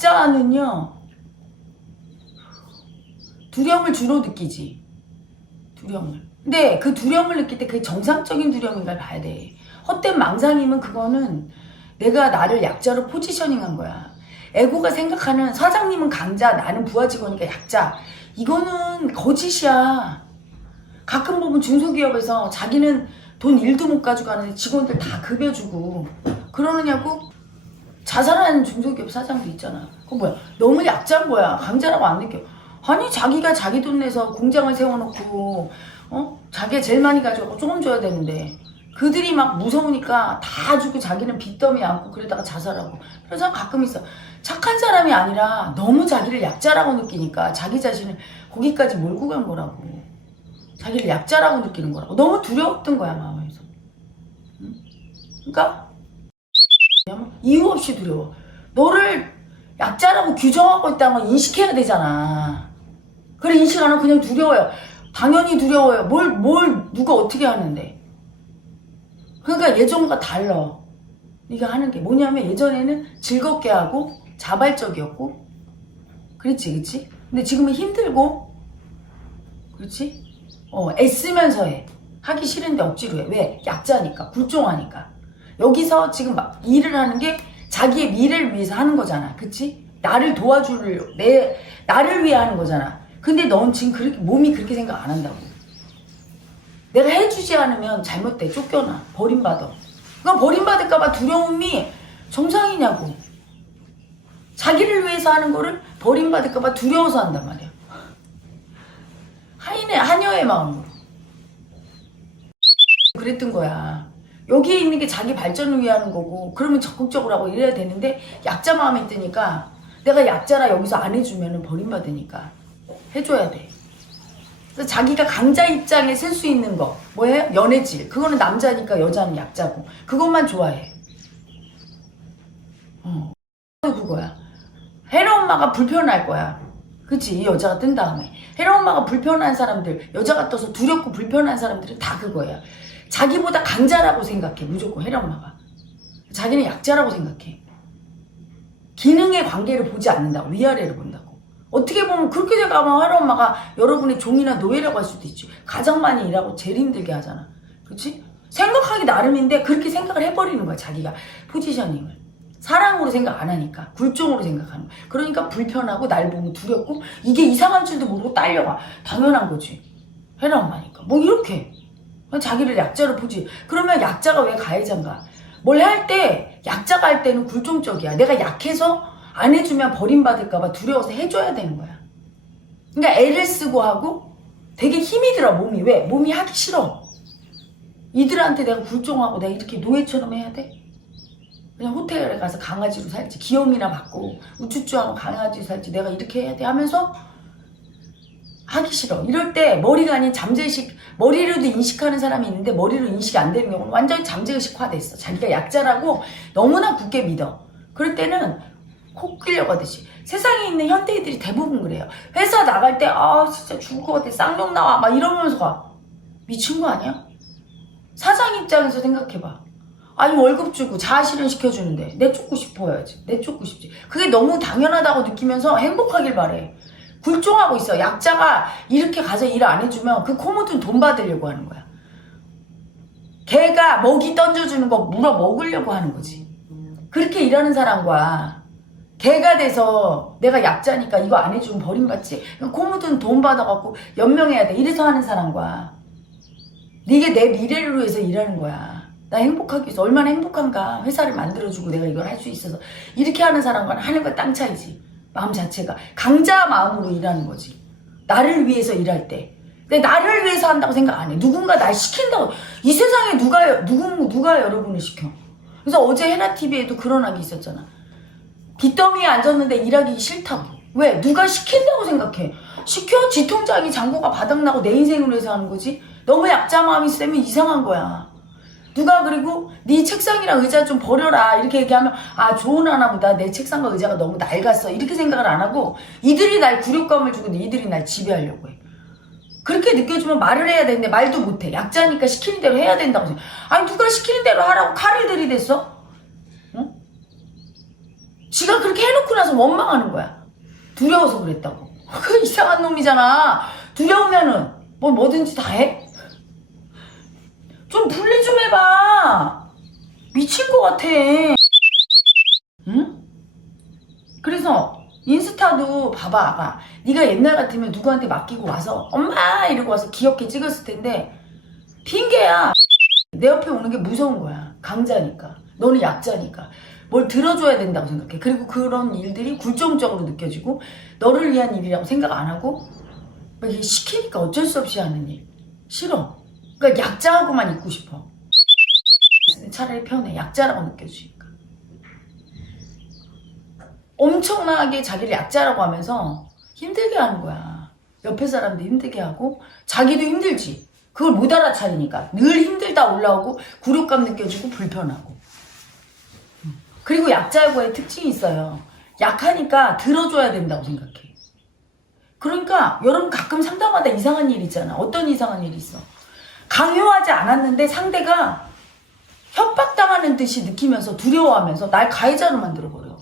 약자는요, 두려움을 주로 느끼지. 두려움을. 근데 그 두려움을 느낄 때 그게 정상적인 두려움인가를 봐야 돼. 헛된 망상이면 그거는 내가 나를 약자로 포지셔닝한 거야. 에고가 생각하는 사장님은 강자, 나는 부하 직원이니까 약자. 이거는 거짓이야. 가끔 보면 중소기업에서 자기는 돈 1도 못 가져가는데 직원들 다 급여주고 그러느냐고. 자살하는 중소기업 사장도 있잖아. 그거 뭐야? 너무 약자인 거야. 강자라고 안 느껴. 아니 자기가 자기 돈 내서 공장을 세워놓고 자기가 제일 많이 가져가고 조금 줘야 되는데 그들이 막 무서우니까 다 주고 자기는 빚더미 안고 그러다가 자살하고. 그래서 가끔 있어. 착한 사람이 아니라 너무 자기를 약자라고 느끼니까 자기 자신을 거기까지 몰고 간 거라고. 자기를 약자라고 느끼는 거라고. 너무 두려웠던 거야 마음에서. 응? 그러니까 이유 없이 두려워. 너를 약자라고 규정하고 있다는 걸 인식해야 되잖아. 그래 인식 안 하면 그냥 두려워요. 당연히 두려워요. 뭘 누가 어떻게 하는데. 그러니까 예전과 달라. 네가 하는 게 뭐냐면 예전에는 즐겁게 하고 자발적이었고 그렇지. 근데 지금은 힘들고 그렇지? 애쓰면서 해. 하기 싫은데 억지로 해. 왜? 약자니까. 굴종하니까. 여기서 지금 막 일을 하는 게 자기의 미래를 위해서 하는 거잖아. 그치? 나를 나를 위해 하는 거잖아. 근데 넌 지금 그렇게, 몸이 그렇게 생각 안 한다고. 내가 해주지 않으면 잘못돼. 쫓겨나. 버림받아. 그러니까 버림받을까봐 두려움이 정상이냐고. 자기를 위해서 하는 거를 버림받을까봐 두려워서 한단 말이야. 하녀의 마음으로. 그랬던 거야. 여기에 있는 게 자기 발전을 위해 하는 거고 그러면 적극적으로 하고 이래야 되는데 약자 마음이 뜨니까 내가 약자라 여기서 안 해주면 버림받으니까 해줘야 돼. 그래서 자기가 강자 입장에 쓸 수 있는 거 뭐예요? 연애질. 그거는 남자니까 여자는 약자고 그것만 좋아해. 그거야. 헤라 엄마가 불편할 거야. 그치? 이 여자가 뜬 다음에 헤라 엄마가 불편한 사람들, 여자가 떠서 두렵고 불편한 사람들은 다 그거야. 자기보다 강자라고 생각해. 무조건 헤라 엄마가. 자기는 약자라고 생각해. 기능의 관계를 보지 않는다고. 위아래를 본다고. 어떻게 보면 그렇게 생각하면 헤라 엄마가 여러분의 종이나 노예라고 할 수도 있지. 가장 많이 일하고 제일 힘들게 하잖아. 그렇지? 생각하기 나름인데 그렇게 생각을 해버리는 거야. 자기가 포지셔닝을. 사랑으로 생각 안 하니까. 굴종으로 생각하는 거야. 그러니까 불편하고 날 보면 두렵고 이게 이상한 줄도 모르고 딸려가. 당연한 거지. 헤라 엄마니까. 뭐 이렇게. 자기를 약자로 보지. 그러면 약자가 왜 가해자인가? 뭘 할 때 약자가 할 때는 굴종적이야. 내가 약해서 안 해주면 버림받을까봐 두려워서 해줘야 되는 거야. 그러니까 애를 쓰고 하고 되게 힘이 들어 몸이. 왜? 몸이 하기 싫어. 이들한테 내가 굴종하고 내가 이렇게 노예처럼 해야 돼? 그냥 호텔에 가서 강아지로 살지. 귀염이나 받고 우쭈쭈하고 강아지로 살지. 내가 이렇게 해야 돼 하면서 하기 싫어. 이럴 때 머리가 아닌 잠재의식, 머리로도 인식하는 사람이 있는데 머리로 인식이 안 되는 경우는 완전히 잠재의식화 됐어. 자기가 약자라고 너무나 굳게 믿어. 그럴 때는 코 끌려가듯이. 세상에 있는 현대인들이 대부분 그래요. 회사 나갈 때 진짜 죽을 것 같아. 쌍욕 나와. 막 이러면서 가. 미친 거 아니야? 사장 입장에서 생각해봐. 아니 월급 주고 자아실현 시켜주는데 내쫓고 싶어야지. 내쫓고 싶지. 그게 너무 당연하다고 느끼면서 행복하길 바래. 굴종하고 있어. 약자가 이렇게 가서 일 안 해주면 그 코 묻은 돈 받으려고 하는 거야. 걔가 먹이 던져주는 거 물어 먹으려고 하는 거지. 그렇게 일하는 사람과 걔가 돼서 내가 약자니까 이거 안 해주면 버림받지. 코 묻은 돈 받아갖고 연명해야 돼. 이래서 하는 사람과 이게 내 미래를 위해서 일하는 거야. 나 행복하기 위해서 얼마나 행복한가. 회사를 만들어주고 내가 이걸 할 수 있어서. 이렇게 하는 사람과는 하늘과 땅 차이지. 마음 자체가 강자 마음으로 일하는 거지. 나를 위해서 일할 때. 근데 나를 위해서 한다고 생각 안 해. 누군가 날 시킨다고. 이 세상에 누가 여러분을 시켜. 그래서 어제 헤나TV에도 그런 학이 있었잖아. 빚더미에 앉았는데 일하기 싫다고. 왜? 누가 시킨다고 생각해. 시켜? 지 통장이 잔고가 바닥나고 내 인생으로 해서 하는 거지. 너무 약자 마음이 세면 이상한 거야. 누가 그리고 네 책상이랑 의자 좀 버려라 이렇게 얘기하면 좋은 하나 보다. 내 책상과 의자가 너무 낡았어 이렇게 생각을 안 하고 이들이 날 굴욕감을 주고 이들이 날 지배하려고 해. 그렇게 느껴지면 말을 해야 되는데 말도 못해. 약자니까 시키는 대로 해야 된다고 생각해. 아니 누가 시키는 대로 하라고 칼을 들이댔어? 응? 지가 그렇게 해놓고 나서 원망하는 거야. 두려워서 그랬다고. 그 이상한 놈이잖아. 두려우면은 뭐든지 다 해? 좀 분리 좀 해봐. 미칠 것 같아. 응? 그래서 인스타도 봐봐. 아가. 네가 옛날 같으면 누구한테 맡기고 와서 엄마 이러고 와서 귀엽게 찍었을 텐데 핑계야. 내 옆에 오는 게 무서운 거야. 강자니까. 너는 약자니까. 뭘 들어줘야 된다고 생각해. 그리고 그런 일들이 굴종적으로 느껴지고 너를 위한 일이라고 생각 안 하고 이게 시키니까 어쩔 수 없이 하는 일. 싫어. 그러니까 약자하고만 있고 싶어. 차라리 편해. 약자라고 느껴지니까. 엄청나게 자기를 약자라고 하면서 힘들게 하는 거야. 옆에 사람도 힘들게 하고 자기도 힘들지. 그걸 못 알아차리니까 늘 힘들다 올라오고 굴욕감 느껴지고 불편하고. 그리고 약자하고의 특징이 있어요. 약하니까 들어줘야 된다고 생각해. 그러니까 여러분 가끔 상담하다 이상한 일 있잖아. 어떤 이상한 일이 있어? 강요하지 않았는데 상대가 협박당하는 듯이 느끼면서 두려워하면서 날 가해자로 만들어버려.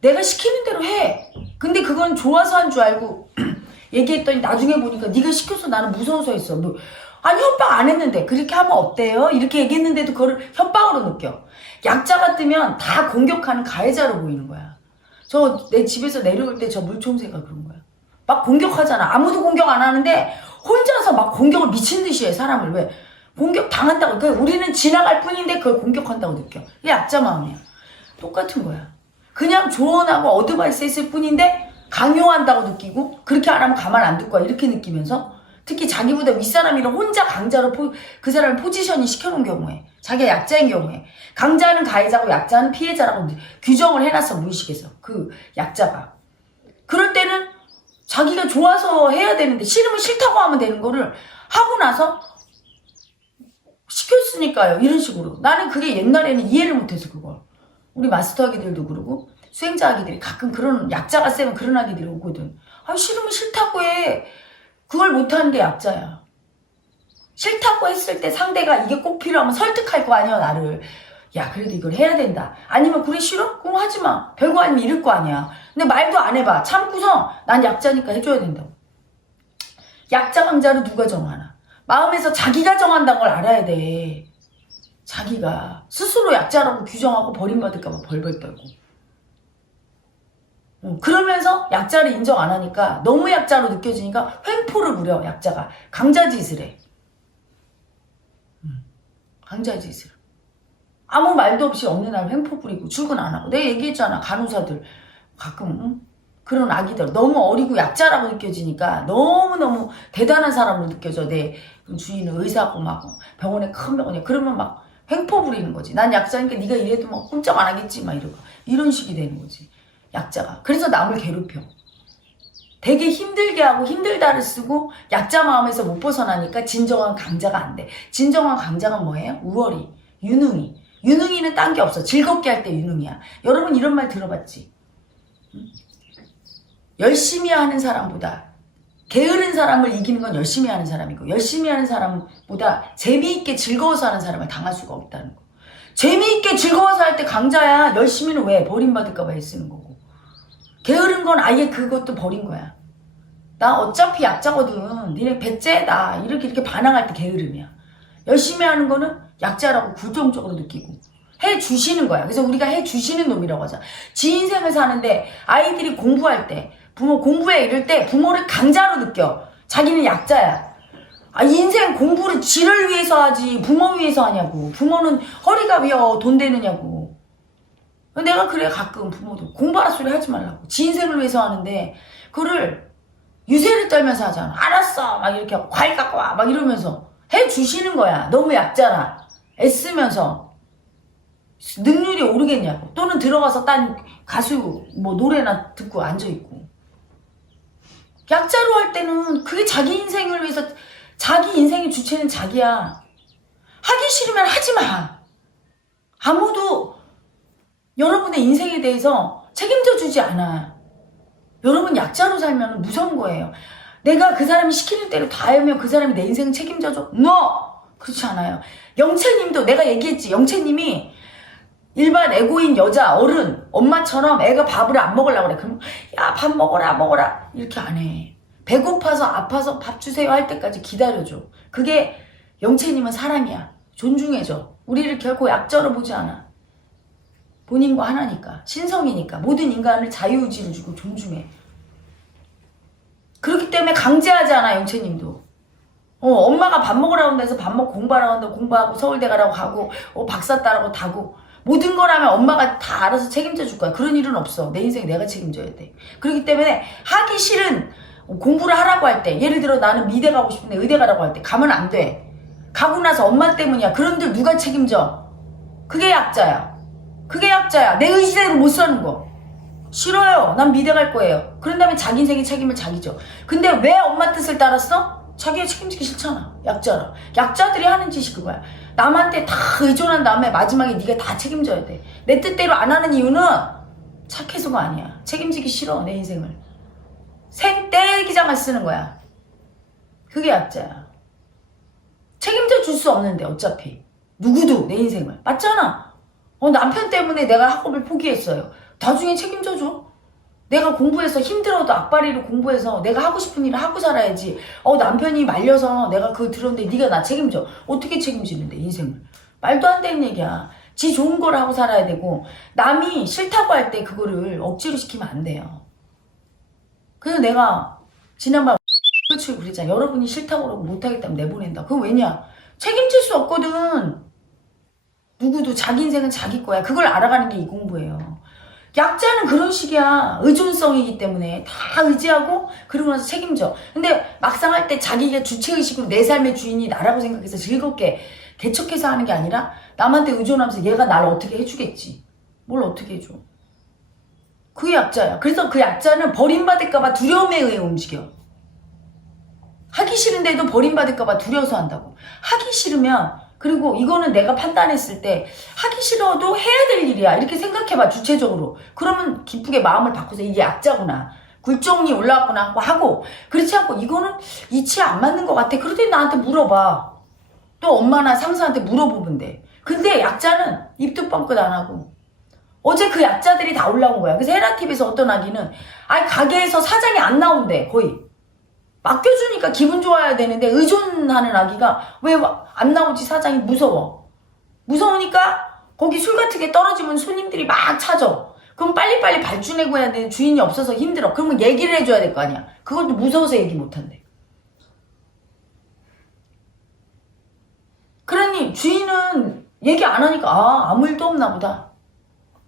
내가 시키는 대로 해. 근데 그건 좋아서 한 줄 알고 얘기했더니 나중에 보니까 네가 시켜서 나는 무서워서 했어. 아니 협박 안 했는데 그렇게 하면 어때요? 이렇게 얘기했는데도 그걸 협박으로 느껴. 약자 같으면 다 공격하는 가해자로 보이는 거야. 저 내 집에서 내려올 때 저 물총새가 그런 거야. 막 공격하잖아. 아무도 공격 안 하는데 혼자서 막 공격을 미친 듯이 해. 사람을. 왜? 공격 당한다고. 그러니까 우리는 지나갈 뿐인데 그걸 공격한다고 느껴. 이게 약자 마음이야. 똑같은 거야. 그냥 조언하고 어드바이스 했을 뿐인데 강요한다고 느끼고 그렇게 안 하면 가만 안 둘 거야. 이렇게 느끼면서 특히 자기보다 윗사람이랑 혼자 강자로 그 사람을 포지션이 시켜놓은 경우에 자기가 약자인 경우에 강자는 가해자고 약자는 피해자라고 규정을 해놨어. 무의식에서 그 약자가. 그럴 때는 자기가 좋아서 해야 되는데 싫으면 싫다고 하면 되는 거를 하고 나서 시켰으니까요. 이런 식으로. 나는 그게 옛날에는 이해를 못해서 그걸. 우리 마스터 아기들도 그러고 수행자 아기들이 가끔 그런 약자가 세면 그런 아기들이 오거든. 아 싫으면 싫다고 해. 그걸 못하는 게 약자야. 싫다고 했을 때 상대가 이게 꼭 필요하면 설득할 거 아니야 나를. 야 그래도 이걸 해야 된다. 아니면 그래 싫어? 그럼 하지 마. 별거 아니면 이럴 거 아니야. 근데 말도 안 해봐. 참고서 난 약자니까 해줘야 된다고. 약자 강자를 누가 정하나. 마음에서 자기가 정한다는 걸 알아야 돼. 자기가 스스로 약자라고 규정하고 버림받을까 봐 벌벌 떨고. 그러면서 약자를 인정 안 하니까 너무 약자로 느껴지니까 횡포를 부려. 약자가 강자 짓을 해. 강자 짓을. 아무 말도 없이 없는 날 횡포 부리고 출근 안 하고. 내가 얘기했잖아. 간호사들 가끔 그런 아기들 너무 어리고 약자라고 느껴지니까 너무너무 대단한 사람으로 느껴져. 내 주인은 의사고 막 병원에 큰 병원에 그러면 막 횡포 부리는 거지. 난 약자니까 네가 이래도 막 꼼짝 안 하겠지 막 이런 식이 되는 거지. 약자가. 그래서 남을 괴롭혀. 되게 힘들게 하고 힘들다를 쓰고 약자 마음에서 못 벗어나니까 진정한 강자가 안 돼. 진정한 강자가 뭐예요? 우월이, 유능이. 유능이는 딴 게 없어. 즐겁게 할 때 유능이야. 여러분 이런 말 들어봤지? 열심히 하는 사람보다 게으른 사람을 이기는 건 열심히 하는 사람이고 열심히 하는 사람보다 재미있게 즐거워서 하는 사람을 당할 수가 없다는 거. 재미있게 즐거워서 할 때 강자야. 열심히는 왜? 버림받을까 봐 애쓰는 거고. 게으른 건 아예 그것도 버린 거야. 나 어차피 약자거든. 니네 배째다. 이렇게 반항할 때 게으름이야. 열심히 하는 거는 약자라고 굴종적으로 느끼고 해주시는 거야. 그래서 우리가 해주시는 놈이라고 하잖아. 지 인생을 사는데 아이들이 공부할 때 부모 공부해 이럴 때 부모를 강자로 느껴. 자기는 약자야. 인생 공부를 지를 위해서 하지 부모 위해서 하냐고. 부모는 허리가 위어 돈 되느냐고. 내가 그래 가끔 부모도 공부하라 소리 하지 말라고. 지 인생을 위해서 하는데 그거를 유세를 떨면서 하잖아. 알았어 막 이렇게 하고 과일 갖고 와 막 이러면서 해주시는 거야. 너무 약자라 애쓰면서 능률이 오르겠냐고. 또는 들어가서 딴 가수 뭐 노래나 듣고 앉아있고. 약자로 할 때는 그게 자기 인생을 위해서 자기 인생의 주체는 자기야. 하기 싫으면 하지 마. 아무도 여러분의 인생에 대해서 책임져 주지 않아. 여러분 약자로 살면 무서운 거예요. 내가 그 사람이 시키는 대로 다 하면 그 사람이 내 인생 책임져 줘? No! 그렇지 않아요. 영채님도 내가 얘기했지. 영채님이 일반 에고인 여자, 어른, 엄마처럼 애가 밥을 안 먹으려고 그래. 그럼 야, 밥 먹어라, 먹어라. 이렇게 안 해. 배고파서 아파서 밥 주세요 할 때까지 기다려줘. 그게 영채님은 사랑이야. 존중해줘. 우리를 결코 약자로 보지 않아. 본인과 하나니까. 신성이니까. 모든 인간을 자유의지를 주고 존중해. 그렇기 때문에 강제하지 않아, 영채님도. 엄마가 밥 먹으라고 한다 해서 밥 먹고 공부하라고 한다 공부하고 서울대 가라고 가고 박사 따라고 다고 모든 거라면 엄마가 다 알아서 책임져 줄 거야. 그런 일은 없어. 내 인생 내가 책임져야 돼. 그렇기 때문에 하기 싫은 공부를 하라고 할 때, 예를 들어 나는 미대 가고 싶은데 의대 가라고 할 때 가면 안 돼. 가고 나서 엄마 때문이야. 그런들 누가 책임져? 그게 약자야. 그게 약자야. 내 의지대로 못 사는 거. 싫어요. 난 미대 갈 거예요. 그런 다음에 자기 인생의 책임을 자기죠. 근데 왜 엄마 뜻을 따랐어? 자기가 책임지기 싫잖아. 약자라. 약자들이 하는 짓이 그거야. 남한테 다 의존한 다음에 마지막에 네가 다 책임져야 돼. 내 뜻대로 안 하는 이유는 착해서가 아니야. 책임지기 싫어. 내 인생을. 생떼기장을 쓰는 거야. 그게 약자야. 책임져 줄 수 없는데 어차피. 누구도 내 인생을. 맞잖아. 남편 때문에 내가 학업을 포기했어요. 나중에 책임져 줘. 내가 공부해서 힘들어도 악바리로 공부해서 내가 하고 싶은 일을 하고 살아야지. 남편이 말려서 내가 그거 들었는데 네가 나 책임져. 어떻게 책임지는데 인생을. 말도 안 되는 얘기야. 지 좋은 걸 하고 살아야 되고 남이 싫다고 할 때 그거를 억지로 시키면 안 돼요. 그래서 내가 지난번 치고 그랬잖아. 여러분이 싫다고 그러고 못하겠다면 내보낸다. 그건 왜냐? 책임질 수 없거든. 누구도 자기 인생은 자기 거야. 그걸 알아가는 게 이 공부예요. 약자는 그런 식이야. 의존성이기 때문에 다 의지하고 그러고 나서 책임져. 근데 막상 할 때 자기가 주체의식으로 내 삶의 주인이 나라고 생각해서 즐겁게 개척해서 하는 게 아니라 남한테 의존하면서 얘가 나를 어떻게 해주겠지. 뭘 어떻게 해줘. 그게 약자야. 그래서 그 약자는 버림받을까봐 두려움에 의해 움직여. 하기 싫은데도 버림받을까봐 두려워서 한다고. 하기 싫으면 그리고 이거는 내가 판단했을 때 하기 싫어도 해야 될 일이야. 이렇게 생각해봐. 주체적으로. 그러면 기쁘게 마음을 바꿔서 이게 약자구나. 굴종이 올라왔구나 하고 그렇지 않고 이거는 이치에 안 맞는 것 같아. 그럴 때 나한테 물어봐. 또 엄마나 상사한테 물어보면 돼. 근데 약자는 입도 뻥끗 안 하고 어제 그 약자들이 다 올라온 거야. 그래서 헤라TV에서 어떤 아기는 가게에서 사장이 안 나온대. 거의. 맡겨주니까 기분 좋아야 되는데 의존하는 아기가 왜 안 나오지? 사장이 무서워. 무서우니까 거기 술 같은 게 떨어지면 손님들이 막 찾아. 그럼 빨리빨리 발주내고 해야 되는 주인이 없어서 힘들어. 그러면 얘기를 해줘야 될 거 아니야. 그것도 무서워서 얘기 못한대. 그러니 주인은 얘기 안 하니까 아무 일도 없나 보다.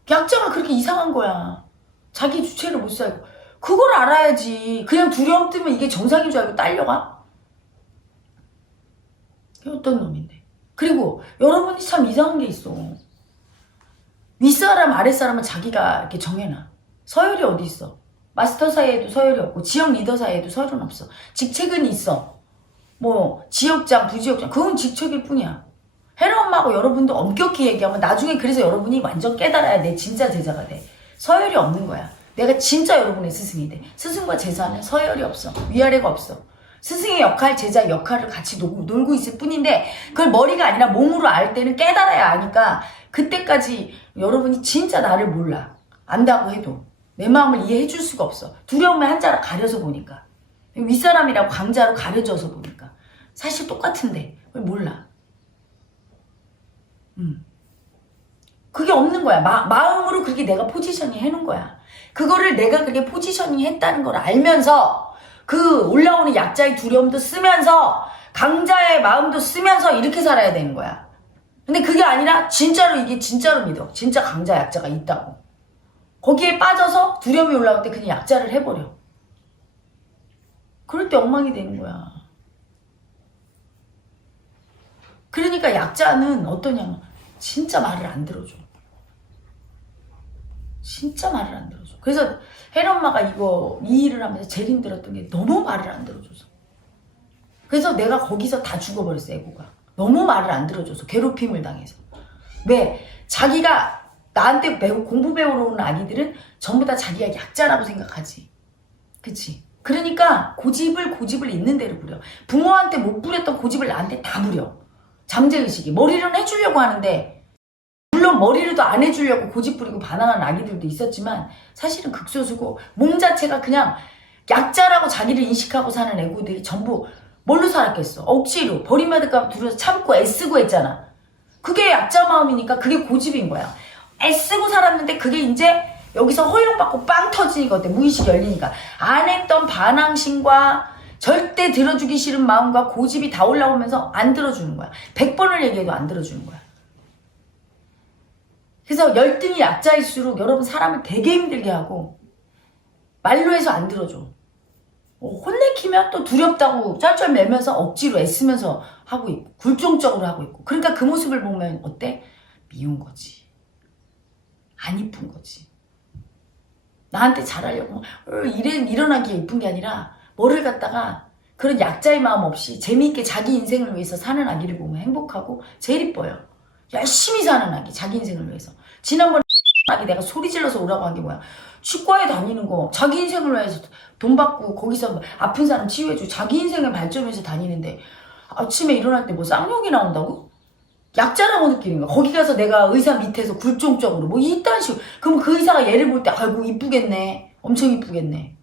약자가 그렇게 이상한 거야. 자기 주체를 못 살고. 그걸 알아야지. 그냥 두려움 뜨면 이게 정상인 줄 알고 딸려가? 어떤 놈인데. 그리고 여러분이 참 이상한 게 있어. 윗사람 아랫사람은 자기가 이렇게 정해놔. 서열이 어디 있어. 마스터 사이에도 서열이 없고 지역 리더 사이에도 서열은 없어. 직책은 있어. 뭐 지역장 부지역장 그건 직책일 뿐이야. 헤라 엄마하고 여러분도 엄격히 얘기하면 나중에 그래서 여러분이 완전 깨달아야 내 진짜 제자가 돼. 서열이 없는 거야. 내가 진짜 여러분의 스승이 돼. 스승과 제자는 서열이 없어. 위아래가 없어. 스승의 역할, 제자 역할을 같이 놀고 있을 뿐인데 그걸 머리가 아니라 몸으로 알 때는 깨달아야 아니까 그때까지 여러분이 진짜 나를 몰라. 안다고 해도 내 마음을 이해해 줄 수가 없어. 두려움의 한자로 가려서 보니까. 윗사람이라고 강자로 가려져서 보니까. 사실 똑같은데 그걸 몰라. 그게 없는 거야. 마음으로 그렇게 내가 포지셔닝 해놓은 거야. 그거를 내가 그렇게 포지셔닝 했다는 걸 알면서 그 올라오는 약자의 두려움도 쓰면서 강자의 마음도 쓰면서 이렇게 살아야 되는 거야. 근데 그게 아니라 진짜로 이게 진짜로 믿어. 진짜 강자 약자가 있다고. 거기에 빠져서 두려움이 올라올 때 그냥 약자를 해버려. 그럴 때 엉망이 되는 거야. 그러니까 약자는 어떠냐면 진짜 말을 안 들어줘. 진짜 말을 안 들어줘. 그래서 혜리 엄마가 이 일을 하면서 제일 힘들었던 게 너무 말을 안 들어줘서. 그래서 내가 거기서 다 죽어버렸어, 에고가. 너무 말을 안 들어줘서 괴롭힘을 당해서. 왜? 자기가 나한테 공부 배우러 오는 아기들은 전부 다 자기가 약자라고 생각하지. 그치? 그러니까 고집을 있는 대로 부려. 부모한테 못 부렸던 고집을 나한테 다 부려. 잠재의식이. 머리로는 해주려고 하는데 물론 머리로도 안 해주려고 고집 부리고 반항하는 아기들도 있었지만 사실은 극소수고 몸 자체가 그냥 약자라고 자기를 인식하고 사는 애고들이 전부 뭘로 살았겠어? 억지로 버림받을까 두려워서 참고 애쓰고 했잖아. 그게 약자 마음이니까 그게 고집인 거야. 애쓰고 살았는데 그게 이제 여기서 허용받고 빵 터지니까 어때? 무의식이 열리니까 안 했던 반항심과 절대 들어주기 싫은 마음과 고집이 다 올라오면서 안 들어주는 거야. 100번을 얘기해도 안 들어주는 거야. 그래서 열등이 약자일수록 여러분 사람을 되게 힘들게 하고 말로 해서 안 들어줘. 혼내키면 또 두렵다고 쩔쩔매면서 억지로 애쓰면서 하고 있고 굴종적으로 하고 있고 그러니까 그 모습을 보면 어때? 미운 거지. 안 이쁜 거지. 나한테 잘하려고 일어나기에 이쁜 게 아니라 뭐를 갖다가 그런 약자의 마음 없이 재미있게 자기 인생을 위해서 사는 아기를 보면 행복하고 제일 이뻐요. 열심히 사는 아기, 자기 인생을 위해서. 지난번에 아기 내가 소리 질러서 오라고 한 게 뭐야? 치과에 다니는 거 자기 인생을 위해서 돈 받고 거기서 아픈 사람 치유해주고 자기 인생을 발전을 해서 다니는데 아침에 일어날 때 뭐 쌍욕이 나온다고? 약자라고 느끼는 거야. 거기 가서 내가 의사 밑에서 굴종적으로 뭐 이딴 식으로 그럼 그 의사가 얘를 볼 때 아이고 이쁘겠네. 엄청 이쁘겠네.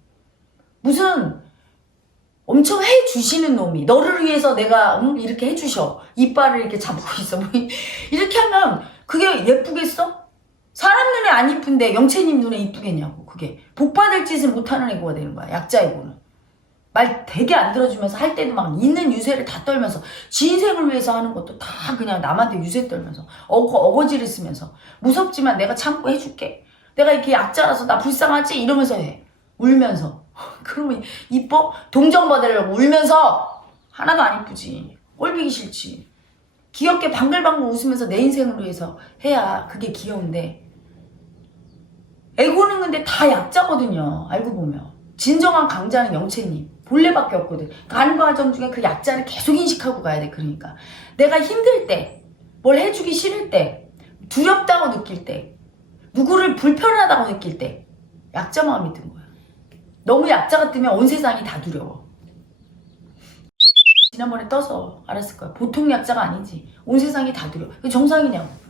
무슨 엄청 해주시는 놈이 너를 위해서 내가 이렇게 해주셔. 이빨을 이렇게 잡고 있어. 뭐 이렇게 하면 그게 예쁘겠어? 사람 눈에 안 이쁜데 영채님 눈에 이쁘겠냐고. 그게 복받을 짓을 못하는 애고가 되는 거야. 약자 애고는. 말 되게 안 들어주면서 할 때도 막 있는 유세를 다 떨면서 지 인생을 위해서 하는 것도 다 그냥 남한테 유세 떨면서 어거지를 쓰면서 무섭지만 내가 참고 해줄게. 내가 이렇게 약자라서 나 불쌍하지? 이러면서 해. 울면서. 그러면 이뻐? 동정 받으려고 울면서 하나도 안 이쁘지. 꼴보기 싫지. 귀엽게 방글방글 웃으면서 내 인생을 위해서 해야 그게 귀여운데 애고는 근데 다 약자거든요. 알고 보면. 진정한 강자는 영채님. 본래밖에 없거든. 가는 과정 중에 그 약자를 계속 인식하고 가야 돼. 그러니까 내가 힘들 때, 뭘 해주기 싫을 때, 두렵다고 느낄 때, 누구를 불편하다고 느낄 때 약자 마음이 든 거야. 너무 약자 같으면 온 세상이 다 두려워. 지난번에 떠서 알았을 거야. 보통 약자가 아니지. 온 세상이 다 두려워. 그게 정상이냐고.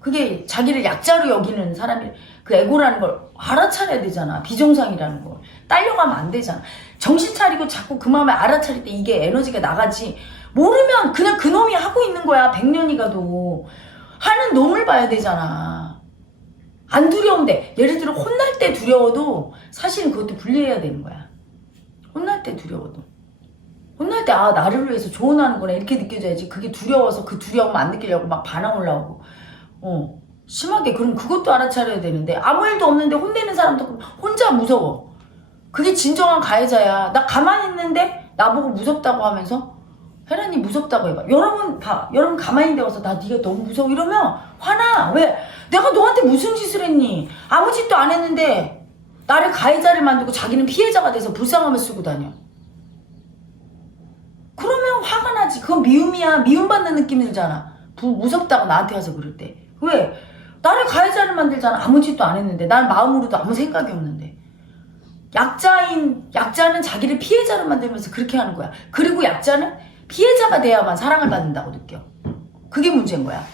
그게 자기를 약자로 여기는 사람이 그 애고라는 걸 알아차려야 되잖아. 비정상이라는 걸. 딸려가면 안 되잖아. 정신 차리고 자꾸 그 마음에 알아차릴 때 이게 에너지가 나가지. 모르면 그냥 그 놈이 하고 있는 거야. 100년이 가도. 하는 놈을 봐야 되잖아. 안 두려운데 예를 들어 혼날 때 두려워도 사실은 그것도 분리해야 되는 거야. 혼날 때 두려워도. 혼날 때 아 나를 위해서 조언하는구나 이렇게 느껴져야지. 그게 두려워서 그 두려움 안 느끼려고 막 반항 올라오고 심하게 그럼 그것도 알아차려야 되는데 아무 일도 없는데 혼내는 사람도 혼자 무서워. 그게 진정한 가해자야. 나 가만히 있는데 나보고 무섭다고 하면서 혜란이 무섭다고 해봐. 여러분 가만히 있는데 와서 나 네가 너무 무서워 이러면 화나. 왜? 내가 너한테 무슨 짓을 했니? 아무 짓도 안 했는데 나를 가해자를 만들고 자기는 피해자가 돼서 불쌍함을 쓰고 다녀. 그러면 화가 나지. 그건 미움이야. 미움받는 느낌 들잖아. 무섭다고 나한테 와서 그럴 때. 왜? 나를 가해자를 만들잖아. 아무 짓도 안 했는데. 난 마음으로도 아무 생각이 없는데. 약자는 자기를 피해자로 만들면서 그렇게 하는 거야. 그리고 약자는 피해자가 돼야만 사랑을 받는다고 느껴. 그게 문제인 거야.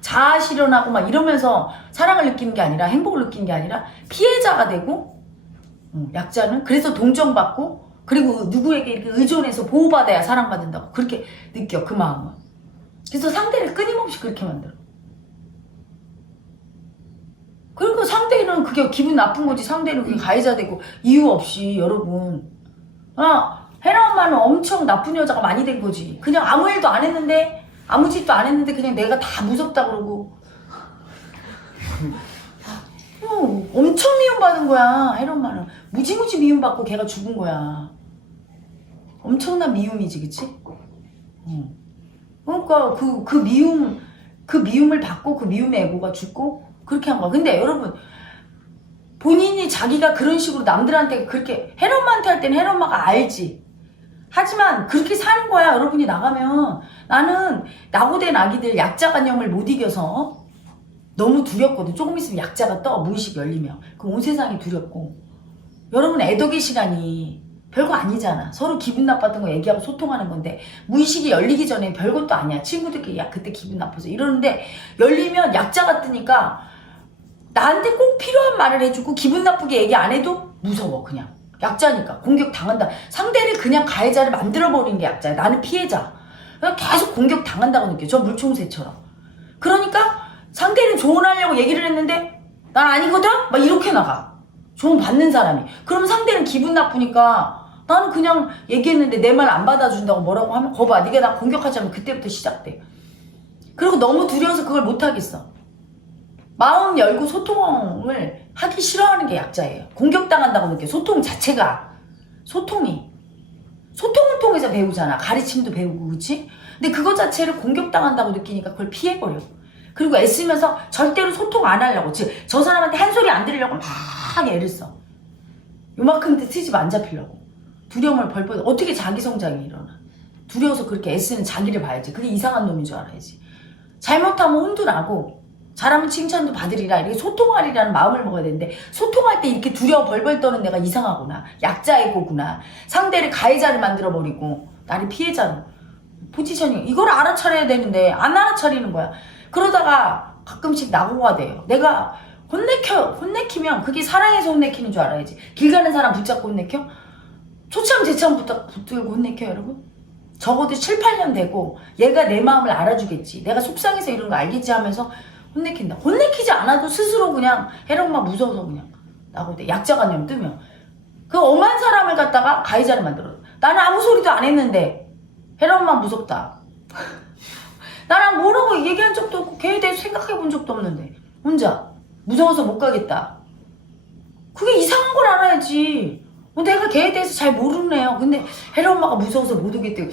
자아 실현하고 막 이러면서 사랑을 느끼는 게 아니라 행복을 느끼는 게 아니라 피해자가 되고 약자는 그래서 동정받고 그리고 누구에게 이렇게 의존해서 보호받아야 사랑받는다고 그렇게 느껴. 그 마음은. 그래서 상대를 끊임없이 그렇게 만들어. 그러니까 상대는 그게 기분 나쁜 거지. 상대는 그게 가해자 되고 이유 없이 여러분. 혜라 엄마는 엄청 나쁜 여자가 많이 된 거지. 그냥 아무 일도 안 했는데 아무 짓도 안 했는데 그냥 내가 다 무섭다 그러고 엄청 미움받은 거야. 혜라 엄마는 무지무지 미움받고 걔가 죽은 거야. 엄청난 미움이지 그치? 그러니까 그 미움을 받고 그 미움의 애고가 죽고 그렇게 한 거야. 근데 여러분 본인이 자기가 그런 식으로 남들한테 그렇게 혜라 엄마한테 할 때는 혜라 엄마가 알지. 하지만 그렇게 사는 거야. 여러분이 나가면 나는 낙오된 아기들 약자관념을 못 이겨서 너무 두렵거든. 조금 있으면 약자가 떠. 무의식 열리면. 그럼 온 세상이 두렵고 여러분 애덕의 시간이 별거 아니잖아. 서로 기분 나빴던 거 얘기하고 소통하는 건데 무의식이 열리기 전에 별것도 아니야. 친구들끼리 야 그때 기분 나빠서 이러는데 열리면 약자 같으니까 나한테 꼭 필요한 말을 해주고 기분 나쁘게 얘기 안 해도 무서워. 그냥 약자니까 공격 당한다. 상대를 그냥 가해자를 만들어버리는 게 약자야. 나는 피해자. 그냥 계속 공격 당한다고 느껴. 저 물총새처럼. 그러니까 상대는 조언하려고 얘기를 했는데 난 아니거든? 막 이렇게 나가. 조언 받는 사람이. 그럼 상대는 기분 나쁘니까 나는 그냥 얘기했는데 내 말 안 받아준다고 뭐라고 하면 거봐 네가 나 공격하자면 그때부터 시작돼. 그리고 너무 두려워서 그걸 못하겠어. 마음 열고 소통을 하기 싫어하는 게 약자예요. 공격당한다고 느껴. 소통 자체가. 소통을 통해서 배우잖아. 가르침도 배우고 그치? 근데 그거 자체를 공격당한다고 느끼니까 그걸 피해버려. 그리고 애쓰면서 절대로 소통 안 하려고. 즉 저 사람한테 한 소리 안 들으려고 막 애를 써. 요만큼 트집 안 잡히려고. 두려움을 벌벌 어떻게 자기 성장이 일어나. 두려워서 그렇게 애쓰는 자기를 봐야지. 그게 이상한 놈인 줄 알아야지. 잘못하면 혼도 나고 잘하면 칭찬도 받으리라. 이렇게 소통하리라는 마음을 먹어야 되는데 소통할 때 이렇게 두려워 벌벌 떠는 내가 이상하구나. 약자 에고구나. 상대를 가해자를 만들어버리고 나를 피해자로. 포지셔닝 이걸 알아차려야 되는데 안 알아차리는 거야. 그러다가 가끔씩 낙오가 돼요. 내가 혼내키면 그게 사랑해서 혼내키는 줄 알아야지. 길 가는 사람 붙잡고 혼내켜? 초참 제참 붙들고 혼내켜 여러분? 적어도 7, 8년 되고 얘가 내 마음을 알아주겠지. 내가 속상해서 이런 거 알겠지 하면서 혼내킨다. 혼내키지 않아도 스스로 그냥 해롱만 무서워서 그냥 낙오돼. 약자관념 뜨면. 그 엄한 사람을 갖다가 가해자를 만들어. 나는 아무 소리도 안 했는데 해롱만 무섭다. 나랑 뭐라고 얘기한 적도 없고 걔에 대해서 생각해 본 적도 없는데 혼자 무서워서 못 가겠다. 그게 이상한 걸 알아야지. 내가 걔에 대해서 잘 모르네요. 근데 혜라 엄마가 무서워서 못 오겠대.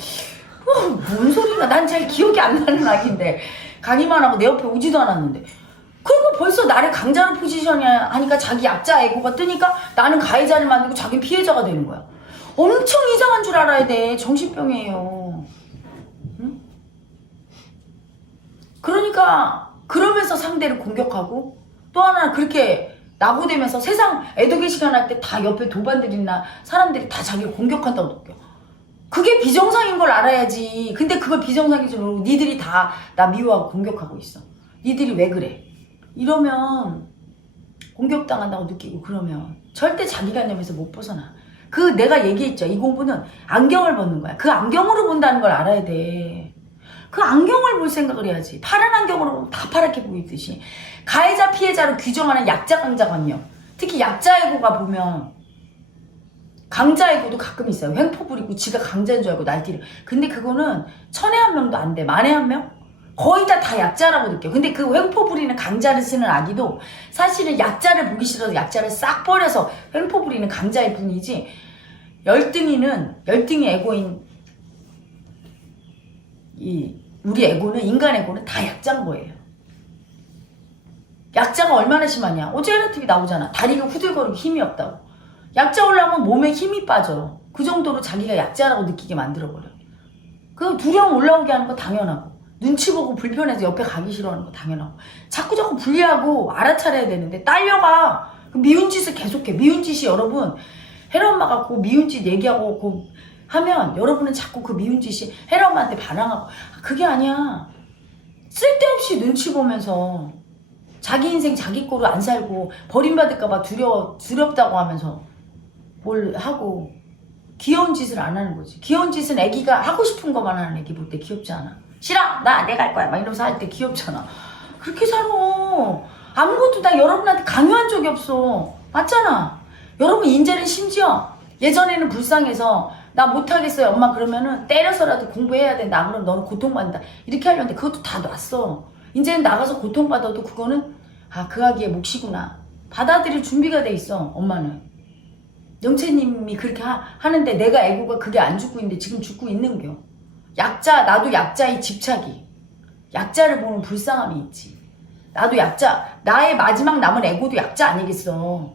뭔 소리나. 난 잘 기억이 안 나는 아기인데 강의만 하고 내 옆에 오지도 않았는데. 그리고 벌써 나를 강자로 포지션이야 하니까 자기 약자 에고가 뜨니까 나는 가해자를 만들고 자기는 피해자가 되는 거야. 엄청 이상한 줄 알아야 돼. 정신병이에요. 응? 그러니까 그러면서 상대를 공격하고 또 하나 그렇게 낙오되면서 세상 애도계 시간 할 때 다 옆에 도반들이나 사람들이 다 자기를 공격한다고 느껴. 그게 비정상인 걸 알아야지. 근데 그걸 비정상인 줄 모르고 니들이 다 나 미워하고 공격하고 있어. 니들이 왜 그래? 이러면 공격당한다고 느끼고 그러면 절대 자기관념에서 못 벗어나. 그 내가 얘기했죠. 이 공부는 안경을 벗는 거야. 그 안경으로 본다는 걸 알아야 돼. 그 안경을 볼 생각을 해야지. 파란 안경으로 보면 다 파랗게 보이듯이. 가해자 피해자로 규정하는 약자 강자 관념. 특히 약자 에고가 보면 강자 에고도 가끔 있어요. 횡포 부리고 지가 강자인 줄 알고 날뛰려. 근데 그거는 천에 한 명도 안 돼. 만에 한 명? 거의 다 약자라고 느껴. 근데 그 횡포 부리는 강자를 쓰는 아기도 사실은 약자를 보기 싫어서 약자를 싹 버려서 횡포 부리는 강자일 뿐이지. 열등이 에고인 우리 에고는 인간 에고는 다 약자인 거예요. 약자가 얼마나 심하냐. 어제 헤라TV 나오잖아. 다리가 후들거리고 힘이 없다고. 약자 올라오면 몸에 힘이 빠져. 그 정도로 자기가 약자라고 느끼게 만들어버려. 그 두려움 올라오게 하는 거 당연하고 눈치 보고 불편해서 옆에 가기 싫어하는 거 당연하고 자꾸 분리하고 알아차려야 되는데 딸려가 그 미운 짓을 계속해. 미운 짓이 여러분 헤라 엄마가 그 미운 짓 얘기하고 그 하면 여러분은 자꾸 그 미운 짓이 헤라 엄마한테 반항하고 그게 아니야. 쓸데없이 눈치 보면서 자기 인생 자기 거로 안 살고 버림받을까봐 두렵다고 하면서 뭘 하고 귀여운 짓을 안 하는 거지. 귀여운 짓은 애기가 하고 싶은 것만 하는 애기 볼 때 귀엽지 않아? 싫어! 내가 할 거야! 막 이러면서 할 때 귀엽잖아. 그렇게 살아. 아무것도 나 여러분한테 강요한 적이 없어. 맞잖아. 여러분 인제는 심지어 예전에는 불쌍해서 나 못하겠어요 엄마 그러면은 때려서라도 공부해야 된다. 안 그러면 너는 고통받는다. 이렇게 하려는데 그것도 다 놨어. 이제는 나가서 고통받아도 그거는 그 아기의 몫이구나. 받아들일 준비가 돼 있어 엄마는. 영채님이 그렇게 하는데 내가 애고가 그게 안 죽고 있는데 지금 죽고 있는겨. 약자, 나도 약자의 집착이. 약자를 보는 불쌍함이 있지. 나도 약자, 나의 마지막 남은 애고도 약자 아니겠어.